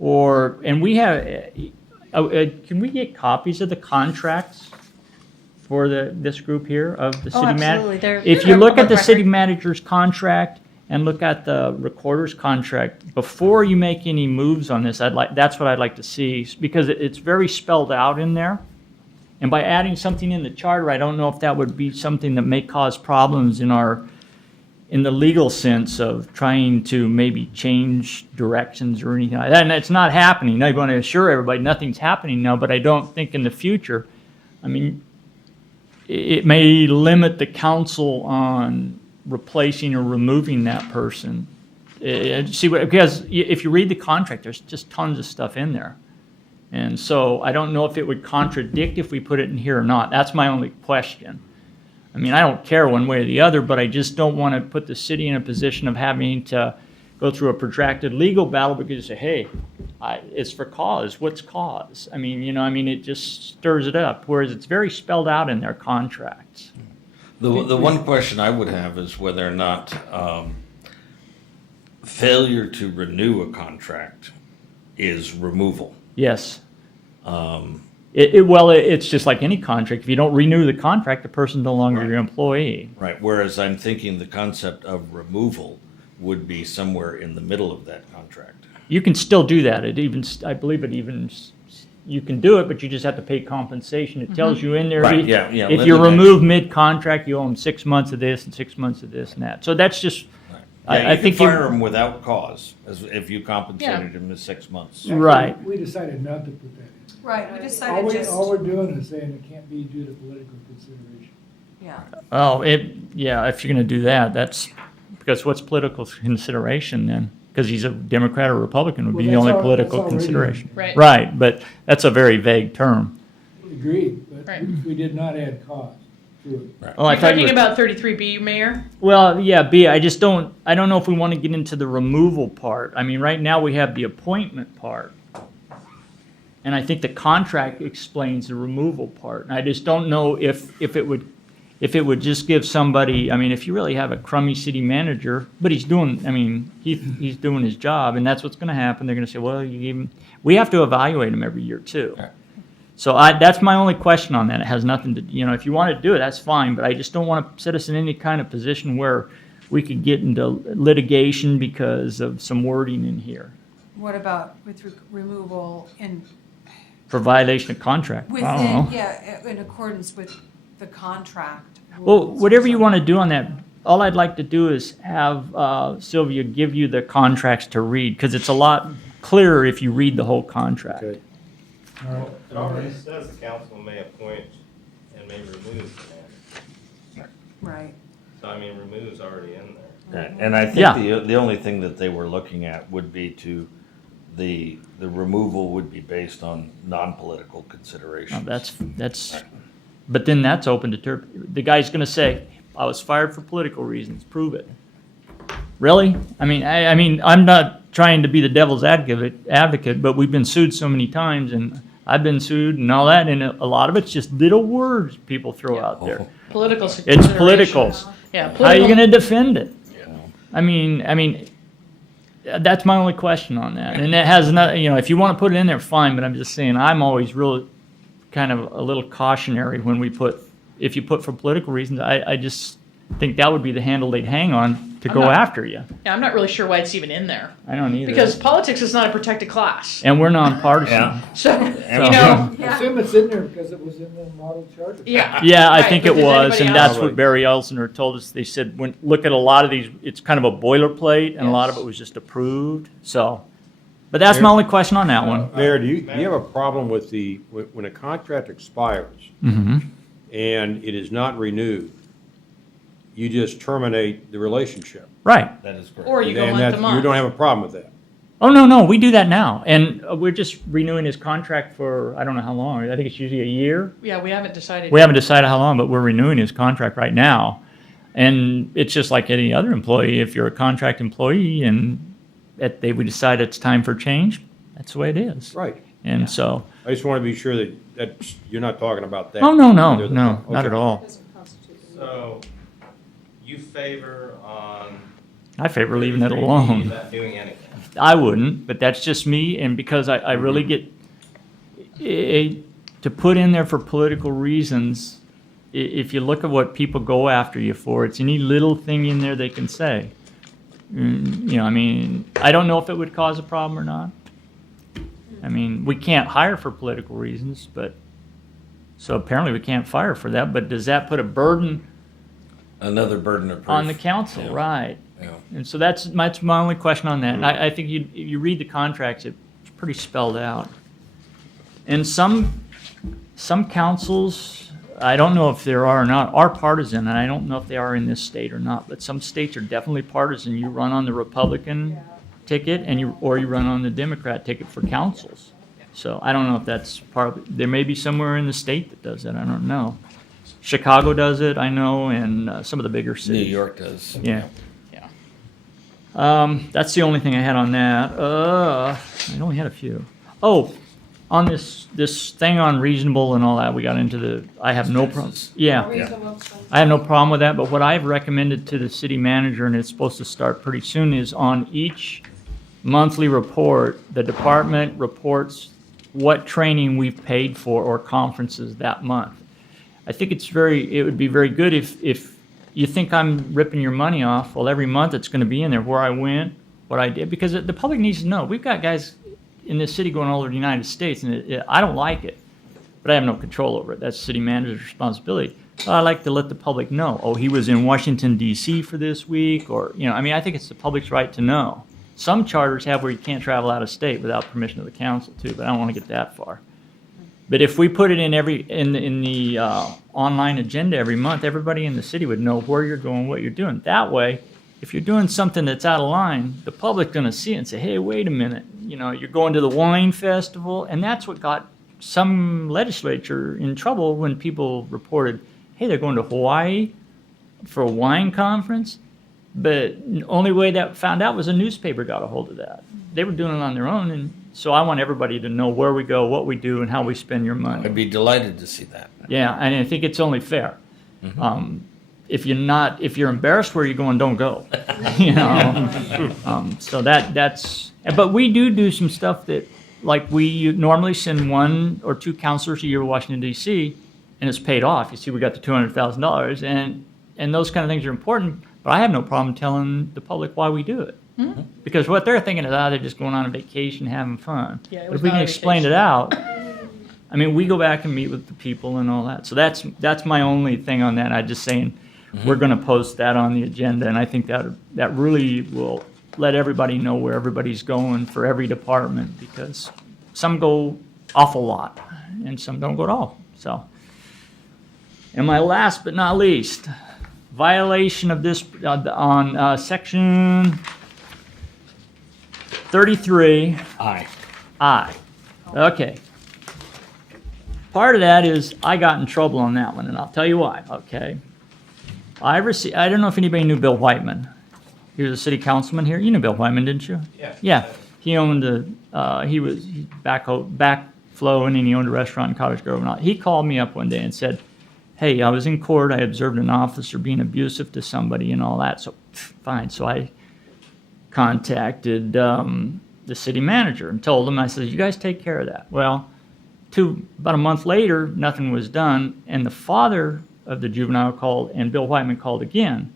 And we have, can we get copies of the contracts for this group here of the city manager? absolutely. They're- If they're you look at public the city record. manager's contract and look at the recorder's contract, before you make any moves on this, that's what I'd like to see, because it's very spelled out in there. And by adding something in the charter, I don't know if that would be something that may cause problems in the legal sense of trying to maybe change directions or anything like that. And it's not happening. I want to assure everybody nothing's happening now, but I don't think in the future, I mean, it may limit the council on replacing or removing that person. Because if you read the contract, there's just tons of stuff in there. And so I don't know if it would contradict if we put it in here or not. That's my only question. I mean, I don't care one way or the other, but I just don't want to put the city in a position of having to go through a protracted legal battle because you say, hey, it's for cause. What's cause? I mean, it just stirs it up, whereas it's very spelled out in their contracts. The one question I would have is whether or not failure to renew a contract is removal. Yes. It's just like any contract. If you don't renew the contract, the person's no longer your employee. Right, whereas I'm thinking the concept of removal would be somewhere in the middle of that contract. You can still do that. I believe you can do it, but you just have to pay compensation. It tells you in there. Right, yeah, If you're limit- removed mid-contract, you owe them 6 months of this and 6 months of this and that. So that's just, Yeah, I you can think fire them without cause, if you compensated them in 6 months. Right. We decided not to put that in. Right, we decided just, All we're doing is saying it can't be due to political consideration. yeah. Oh, if you're going to do that, that's, because what's political consideration then? Because he's a Democrat or Republican would be the Well, only that's political already in consideration. there. Right. Right, but that's a very vague term. Agreed, but Right. we did not add cause to it. Oh, I You're thought you talking were- about 33B, Mayor? Well, yeah, B, I don't know if we want to get into the removal part. I mean, right now we have the appointment part. And I think the contract explains the removal part. And I just don't know if it would just give somebody, I mean, if you really have a crummy city manager, but he's doing his job, and that's what's going to happen. They're going to say, well, we have to evaluate him every year too. Right. So that's my only question on that. It has nothing to, if you want to do it, that's fine, but I just don't want to set us in any kind of position where we could get into litigation because of some wording in here What about with removal for violation of contract. I don't know. within, yeah, in accordance with the contract? Well, rules or whatever you want to something? do on that, all I'd like to do is have Sylvia give you the contracts to read, because it's a lot clearer if you read the whole contract. Okay. Well, it already says the council may appoint and may remove the manager. Right. So I mean, remove's already in there. And I Yeah. think the only thing that they were looking at would be the removal would be based on non-political Now, considerations. that's, but then that's open to, the guy's gonna say, I was fired for political reasons, prove it. Really? I mean, I'm not trying to be the devil's advocate, but we've been sued so many times, and I've been sued and all that, and a lot of it's just little words people throw out there. Political It's considerations. political. Yeah, How are you political. gonna defend it? I mean, that's my only question on that. And it has not, if you want to put it in there, fine, but I'm just saying, I'm always really kind of a little cautionary when if you put for political reasons, I just think that would be the handle they'd hang on to I'm go not- after you. Yeah, I'm not really sure why it's even in there. I don't either. Because politics is not a protected class. And we're nonpartisan. Yeah. So, Yeah. you know, I assume it's in there because it was in the model charter. yeah. Yeah, I Right, think but it does was, anybody and else- that's what Barry Elsener told us. They said, look at a lot of these, it's kind of a boilerplate, and a lot of Yes. it was just approved, so. But that's my only question on that one. Mayor, do you have a problem with when a contract expires Mm-hmm. and it is not renewed, you just terminate the relationship? Right. That is correct. Or you go And month that- to month. You don't have a problem with that? Oh, no, we do that now, and we're just renewing his contract for, I don't know how long, I think it's usually a year. Yeah, we haven't decided. We haven't decided how long, but we're renewing his contract right now. And it's just like any other employee, if you're a contract employee and they would decide it's time for change, that's the way it is. Right. And so, I just want to be sure that you're not talking about that. oh, no, Other than- not okay. at all. Doesn't constitute the So you favor on. I favor leaving it 33B alone. Not doing anything. I wouldn't, but that's just me, and because I really get, to put in there for political reasons, if you look at what people go after you for, it's any little thing in there they can say. I mean, I don't know if it would cause a problem or not. I mean, we can't hire for political reasons, but, so apparently we can't fire for that, but does that put a burden Another burden of proof. on the council? Yeah. Right. Yeah. And so that's my only question on that. And I think you read the contracts, it's pretty spelled out. And some councils, I don't know if there are or not, are partisan, and I don't know if they are in this state or not, but some states are definitely partisan. You run on the Republican ticket or you run on the Democrat ticket for councils. So I don't know if that's there may be somewhere in the state that does that, I don't know. Chicago does it, I know, and some of the bigger New cities. York does. Yeah. That's the only thing I had on that. I only had a few. Oh, on this thing on reasonable and all that, we got into I have no problem. Yeah, reasonable. I have no problem with that, but what I've recommended to the city manager, and it's supposed to start pretty soon, is on each monthly report, the department reports what training we've paid for or conferences that month. I think it would be very good if you think I'm ripping your money off, well, every month it's going to be in there where I went, what I did, because the public needs to know. We've got guys in this city going all over the United States, and I don't like it, but I have no control over it. That's the city manager's responsibility. I like to let the public know, oh, he was in Washington, D.C. for this week, or, I think it's the public's right to know. Some charters have where you can't travel out of state without permission of the council, too, but I don't want to get that far. But if we put it in the online agenda every month, everybody in the city would know where you're going, what you're doing. That way, if you're doing something that's out of line, the public's going to see it and say, hey, wait a minute, you're going to the wine festival, and that's what got some legislature in trouble when people reported, hey, they're going to Hawaii for a wine conference. But the only way that found out was a newspaper got a hold of that. They were doing it on their own, and so I want everybody to know where we go, what we do, and how we spend your money. I'd be delighted to see that. Yeah, and I think it's only fair. If you're embarrassed where you're going, don't go. So that's. But we do some stuff that, like we normally send 1 or 2 counselors a year to Washington D.C. and it's paid off. You see, we got the $200,000, and those kind of things are important. But I have no problem telling the public why we do it. Because what they're thinking is, they're just going on a vacation, having fun. Yeah, it but was if we not can a explain it vacation. out, I mean, we go back and meet with the people and all that. So that's my only thing on that. I'm just saying we're going to post that on the agenda, and I think that really will let everybody know where everybody's going for every department, because some go awful lot and some don't go at all, so. And my last but not least, violation of this, on section 33. Aye. I. Okay. Part of that is I got in trouble on that one, and I'll tell you why, okay? I don't know if anybody knew Bill Whiteman. He was a city councilman here. You knew Bill Whiteman, didn't you? Yeah. Yeah. He owned he was backflowing, and he owned a restaurant in Cottage Grove and all. He called me up one day and said, hey, I was in court. I observed an officer being abusive to somebody and all that. So, fine. So I contacted the city manager and told him, I said, you guys take care of that. Well, about a month later, nothing was done, and the father of the juvenile called, and Bill Whiteman called again.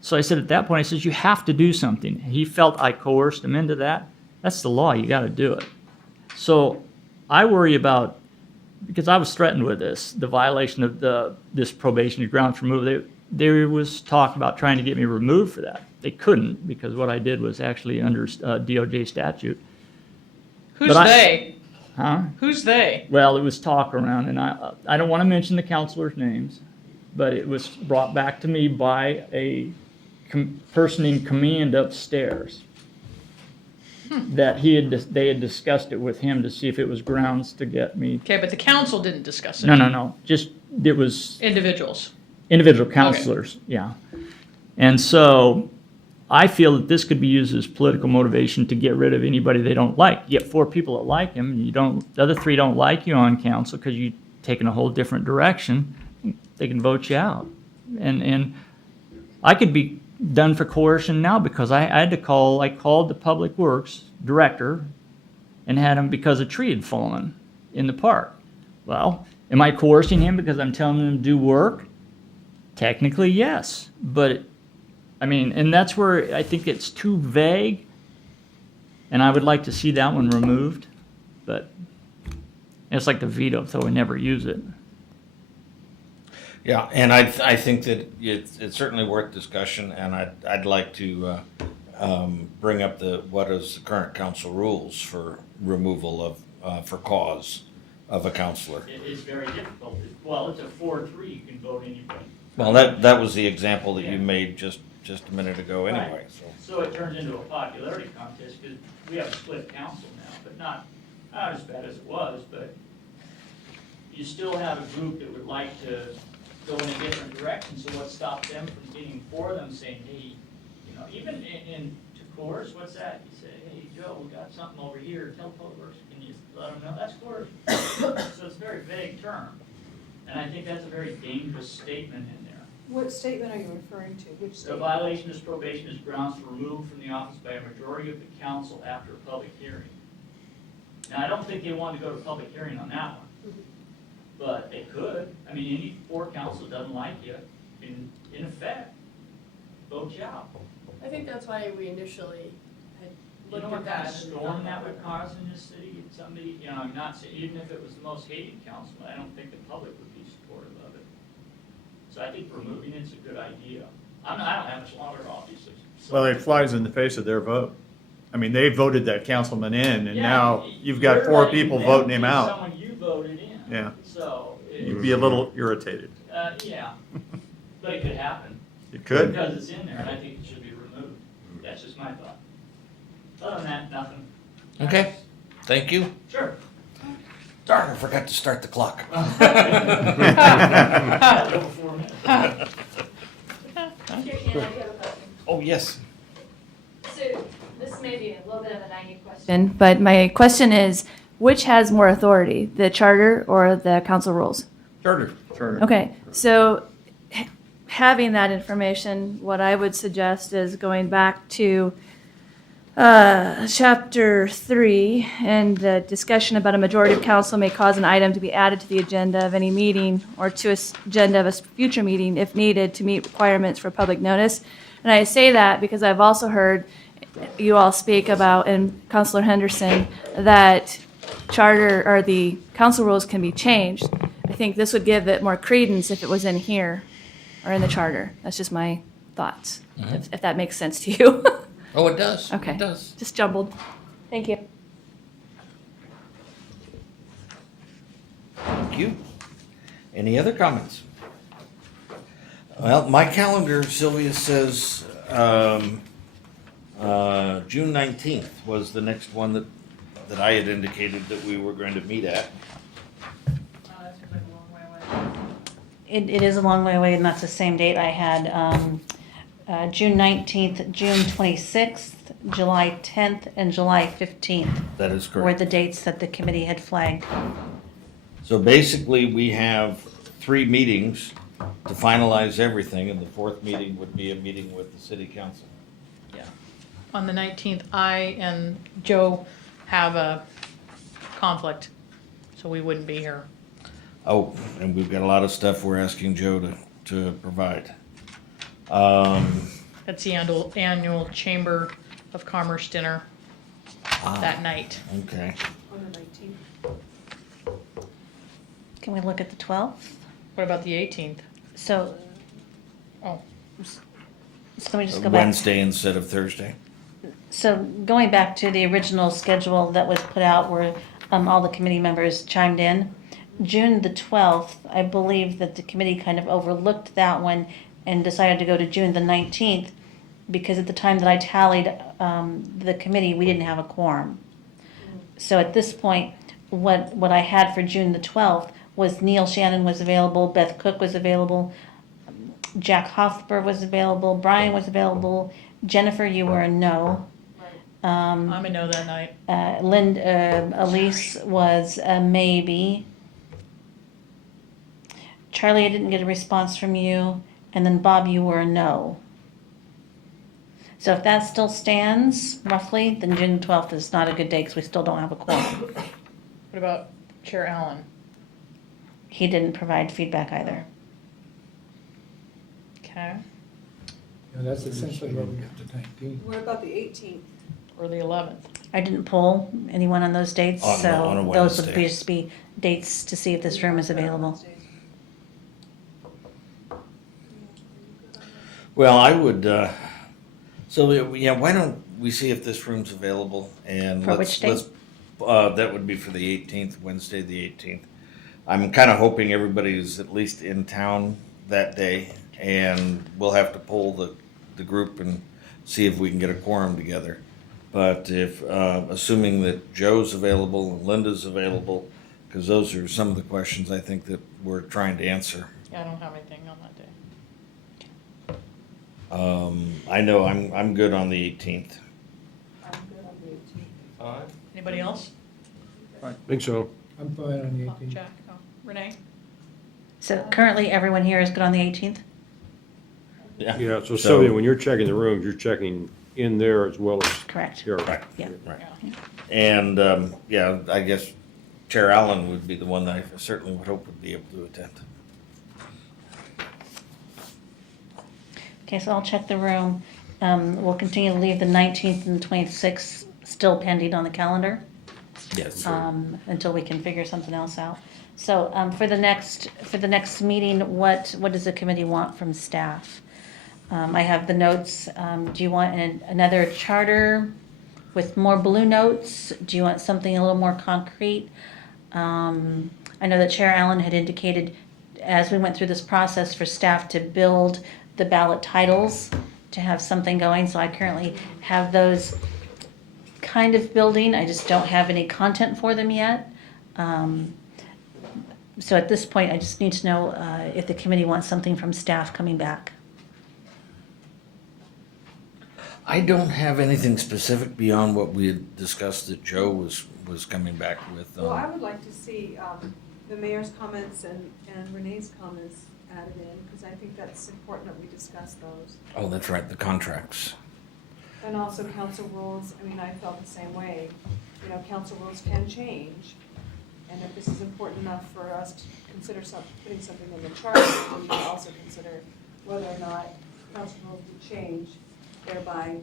So I said at that point, I said, you have to do something. He felt I coerced him into that. That's the law. You got to do it. So I worry about, because I was threatened with this, the violation of this probationary grounds for removal. There was talk about trying to get me removed for that. They couldn't, because what I did was actually under DOJ statute. Who's they? Huh? Who's they? Well, it was talk around, and I don't want to mention the counselors' names, but it was brought back to me by a person in command upstairs. That they had discussed it with him to see if it was grounds to get me. Okay, but the council didn't discuss it. No. Just, it was Individuals. individual counselors, yeah. And so I feel that this could be used as political motivation to get rid of anybody they don't like. You get 4 people that like him, and the other 3 don't like you on council because you've taken a whole different direction. They can vote you out. And I could be done for coercion now, because I called the Public Works director and had him because a tree had fallen in the park. Well, am I coercing him because I'm telling him to do work? Technically, yes. But, and that's where I think it's too vague, and I would like to see that one removed. But it's like the veto, so we never use it. Yeah, and I think that it's certainly worth discussion, and I'd like to bring up what is the current council rules for removal of for cause of a counselor. It is very difficult. Well, it's a 4-3. You can vote anybody. Well, that was the example that you made just a minute ago, anyway. Right. So it turns into a popularity contest, because we have a split council now, but not as bad as it was. But you still have a group that would like to go in a different direction. So what stops them from getting for them, saying, hey, even in to coerce, what's that? You say, hey, Joe, we got something over here. Tell Public Works, can you let them know? That's coercion. So it's a very vague term. And I think that's a very dangerous statement in there. What statement are you referring to? Which The statement? violation of probation is grounds for removal from the office by a majority of the council after a public hearing. Now, I don't think they want to go to public hearing on that one, but they could. Any 4 council doesn't like you, in effect, vote you out. I think that's why we initially had You know looked what at kind that. of storm that would cause in this city? Somebody, I'm not saying, even if it was the most hated council, I don't think the public would be supportive of it. So I think removing it's a good idea. I don't have much longer, obviously. So- Well, it flies in the face of their vote. They voted that councilman in, and Yeah, now you've got you're 4 letting people them voting him be out. Someone you voted in. Yeah. So. You'd be a little irritated. Yeah, but it could happen. It could. Because it's in there, and I think it should be removed. That's just my thought. Other than that, nothing. Okay, thank you. Sure. Darn, I forgot to start the clock. Over 4 minutes. Oh, yes. So this may be a little bit of a naive question, but my question is, which has more authority, the charter or the council rules? Charter. Okay, so having that information, what I would suggest is going back to chapter 3 and the discussion about a majority of council may cause an item to be added to the agenda of any meeting or to an agenda of a future meeting if needed to meet requirements for public notice. And I say that because I've also heard you all speak about, and Councilor Henderson, that charter or the council rules can be changed. I think this would give it more credence if it was in here or in the charter. That's just my thoughts, if that makes sense to you. Oh, it does. Okay. It does. Just jumbled. Thank you. Thank you. Any other comments? Well, my calendar, Sylvia says, June 19th was the next one that I had indicated that we were going to meet at. It is a long way away, and that's the same date I had, June 19th, June 26th, July 10th, and July 15th That is were correct. the dates that the committee had flagged. So basically, we have 3 meetings to finalize everything, and the 4th meeting would be a meeting with the city council. On the 19th, I and Joe have a conflict, so we wouldn't be here. Oh, and we've got a lot of stuff we're asking Joe to provide. That's the annual Chamber of Commerce dinner that night. Okay. On the 19th. Can we look at the 12th? What about the 18th? So. Oh. So let me just go back. Wednesday instead of Thursday. So going back to the original schedule that was put out where all the committee members chimed in, June the 12th, I believe that the committee kind of overlooked that one and decided to go to June the 19th because at the time that I tallied the committee, we didn't have a quorum. So at this point, what I had for June the 12th was Neil Shannon was available, Beth Cook was available, Jack Hofber was available, Brian was available, Jennifer, you were a no. I'm a no that night. Elise was a maybe. Charlie, I didn't get a response from you. And then Bob, you were a no. So if that still stands, roughly, then June 12th is not a good day because we still don't have a quorum. What about Chair Allen? He didn't provide feedback either. Okay. Yeah, that's essentially what we got to 19. What about the 18th? Or the 11th? I didn't poll anyone on those dates, On a so those would Wednesday. just be dates to see if this room is available. Well, I would, so, yeah, why don't we see if this room's available and For let's, which date? that would be for the 18th, Wednesday, the 18th. I'm kind of hoping everybody's at least in town that day and we'll have to poll the group and see if we can get a quorum together. But if, assuming that Joe's available and Linda's available, because those are some of the questions I think that we're trying to answer. Yeah, I don't have anything on that day. I know I'm good on the 18th. I'm good on the 18th. Fine. Anybody else? I think so. I'm fine on the Oh, 18th. Jack? Oh, Renee? So currently, everyone here is good on the 18th? Yeah, so Sylvia, when you're checking the rooms, you're checking in there as well as Correct. here. Right. Yeah. Right. Yeah. And, yeah, I guess Chair Allen would be the one that I certainly would hope would be able to attend. Okay, so I'll check the room. We'll continue to leave the 19th and the 26th still pending on the calendar Yes. until we can figure something else out. So for the next meeting, what does the committee want from staff? I have the notes. Do you want another charter with more blue notes? Do you want something a little more concrete? I know that Chair Allen had indicated as we went through this process for staff to build the ballot titles to have something going. So I currently have those kind of building. I just don't have any content for them yet. So at this point, I just need to know if the committee wants something from staff coming back. I don't have anything specific beyond what we had discussed that Joe was coming back with. Well, I would like to see the mayor's comments and Renee's comments added in, because I think that's important that we discuss those. Oh, that's right, the contracts. And also council rules, I mean, I felt the same way. You know, council rules can change, and if this is important enough for us to consider putting something in the charter, we can also consider whether or not council rules would change, thereby.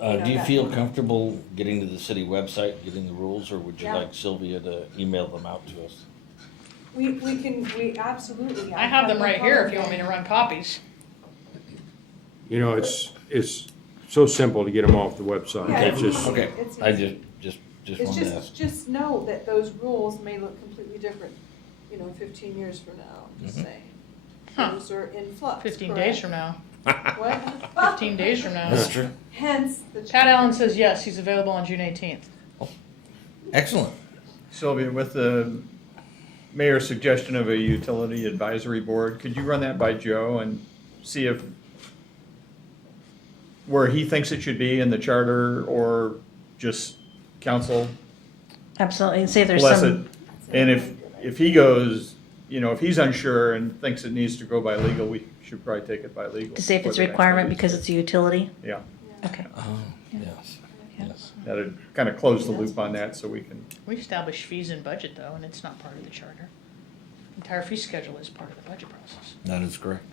Do you feel comfortable getting to the city website, getting the rules, or would you Yeah. like Sylvia to email them out to us? We absolutely. I have them right here if you want me to run copies. You know, it's so simple to get them off the website. Yeah, It's just, Okay, It's I easy. just It's wanted to ask. just know that those rules may look completely different, 15 years from now, I'm just saying. Huh. Those are in flux, 15 correct? days from now. What? 15 days from now. That's true. Hence the. Pat Allen says yes, he's available on June 18th. Excellent. Sylvia, with the mayor's suggestion of a utility advisory board, could you run that by Joe and see if where he thinks it should be in the charter or just council Absolutely, and see if there's bless some, it? And if he goes, if he's unsure and thinks it needs to go by legal, we should probably take it by legal. to see if for it's the a next requirement meeting. because it's a utility. Yeah, Okay. Oh, yes, yes. that'd kind of close the loop on that so we can, We establish fees and budget though, and it's not part of the charter. Entire fee schedule is part of the budget process. That is correct.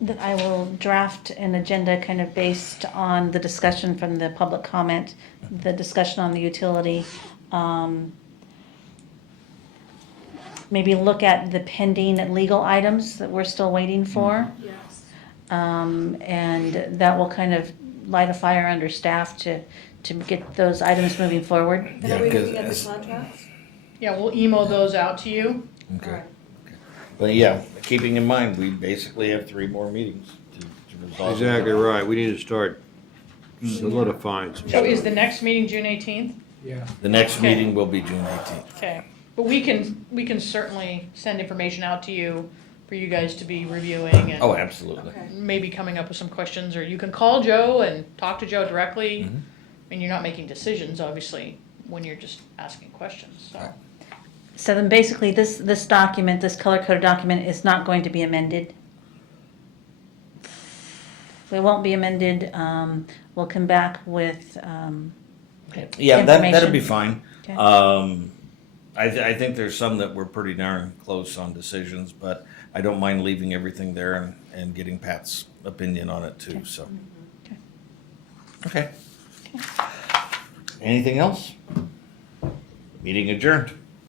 That I will draft an agenda kind of based on the discussion from the public comment, the discussion on the utility. Maybe look at the pending legal items that we're still waiting for. Yes. And that will kind of light a fire under staff to get those items moving forward. And Yeah, are we because looking at the as- contracts? Yeah, we'll email those out to you. Okay. Alright. But yeah, keeping in mind, we basically have 3 more meetings to resolve. exactly right. We need to start solidifying some So is stuff. the next meeting June 18th? Yeah. The next Okay. meeting will be June 18th. Okay. But we can certainly send information out to you for you guys to be reviewing and Oh, absolutely. Okay. maybe coming up with some questions, or you can call Joe and talk to Joe directly. Mhm. I mean, you're not making decisions, obviously, when you're just asking questions, so. Right. So then basically this document, this color-coded document is not going to be amended. It won't be amended. We'll come back with, Yeah, that'd Information. be fine. Okay. I think there's some that we're pretty darn close on decisions, but I don't mind leaving everything there and getting Pat's opinion on it too, so. Okay. Anything else? Meeting adjourned.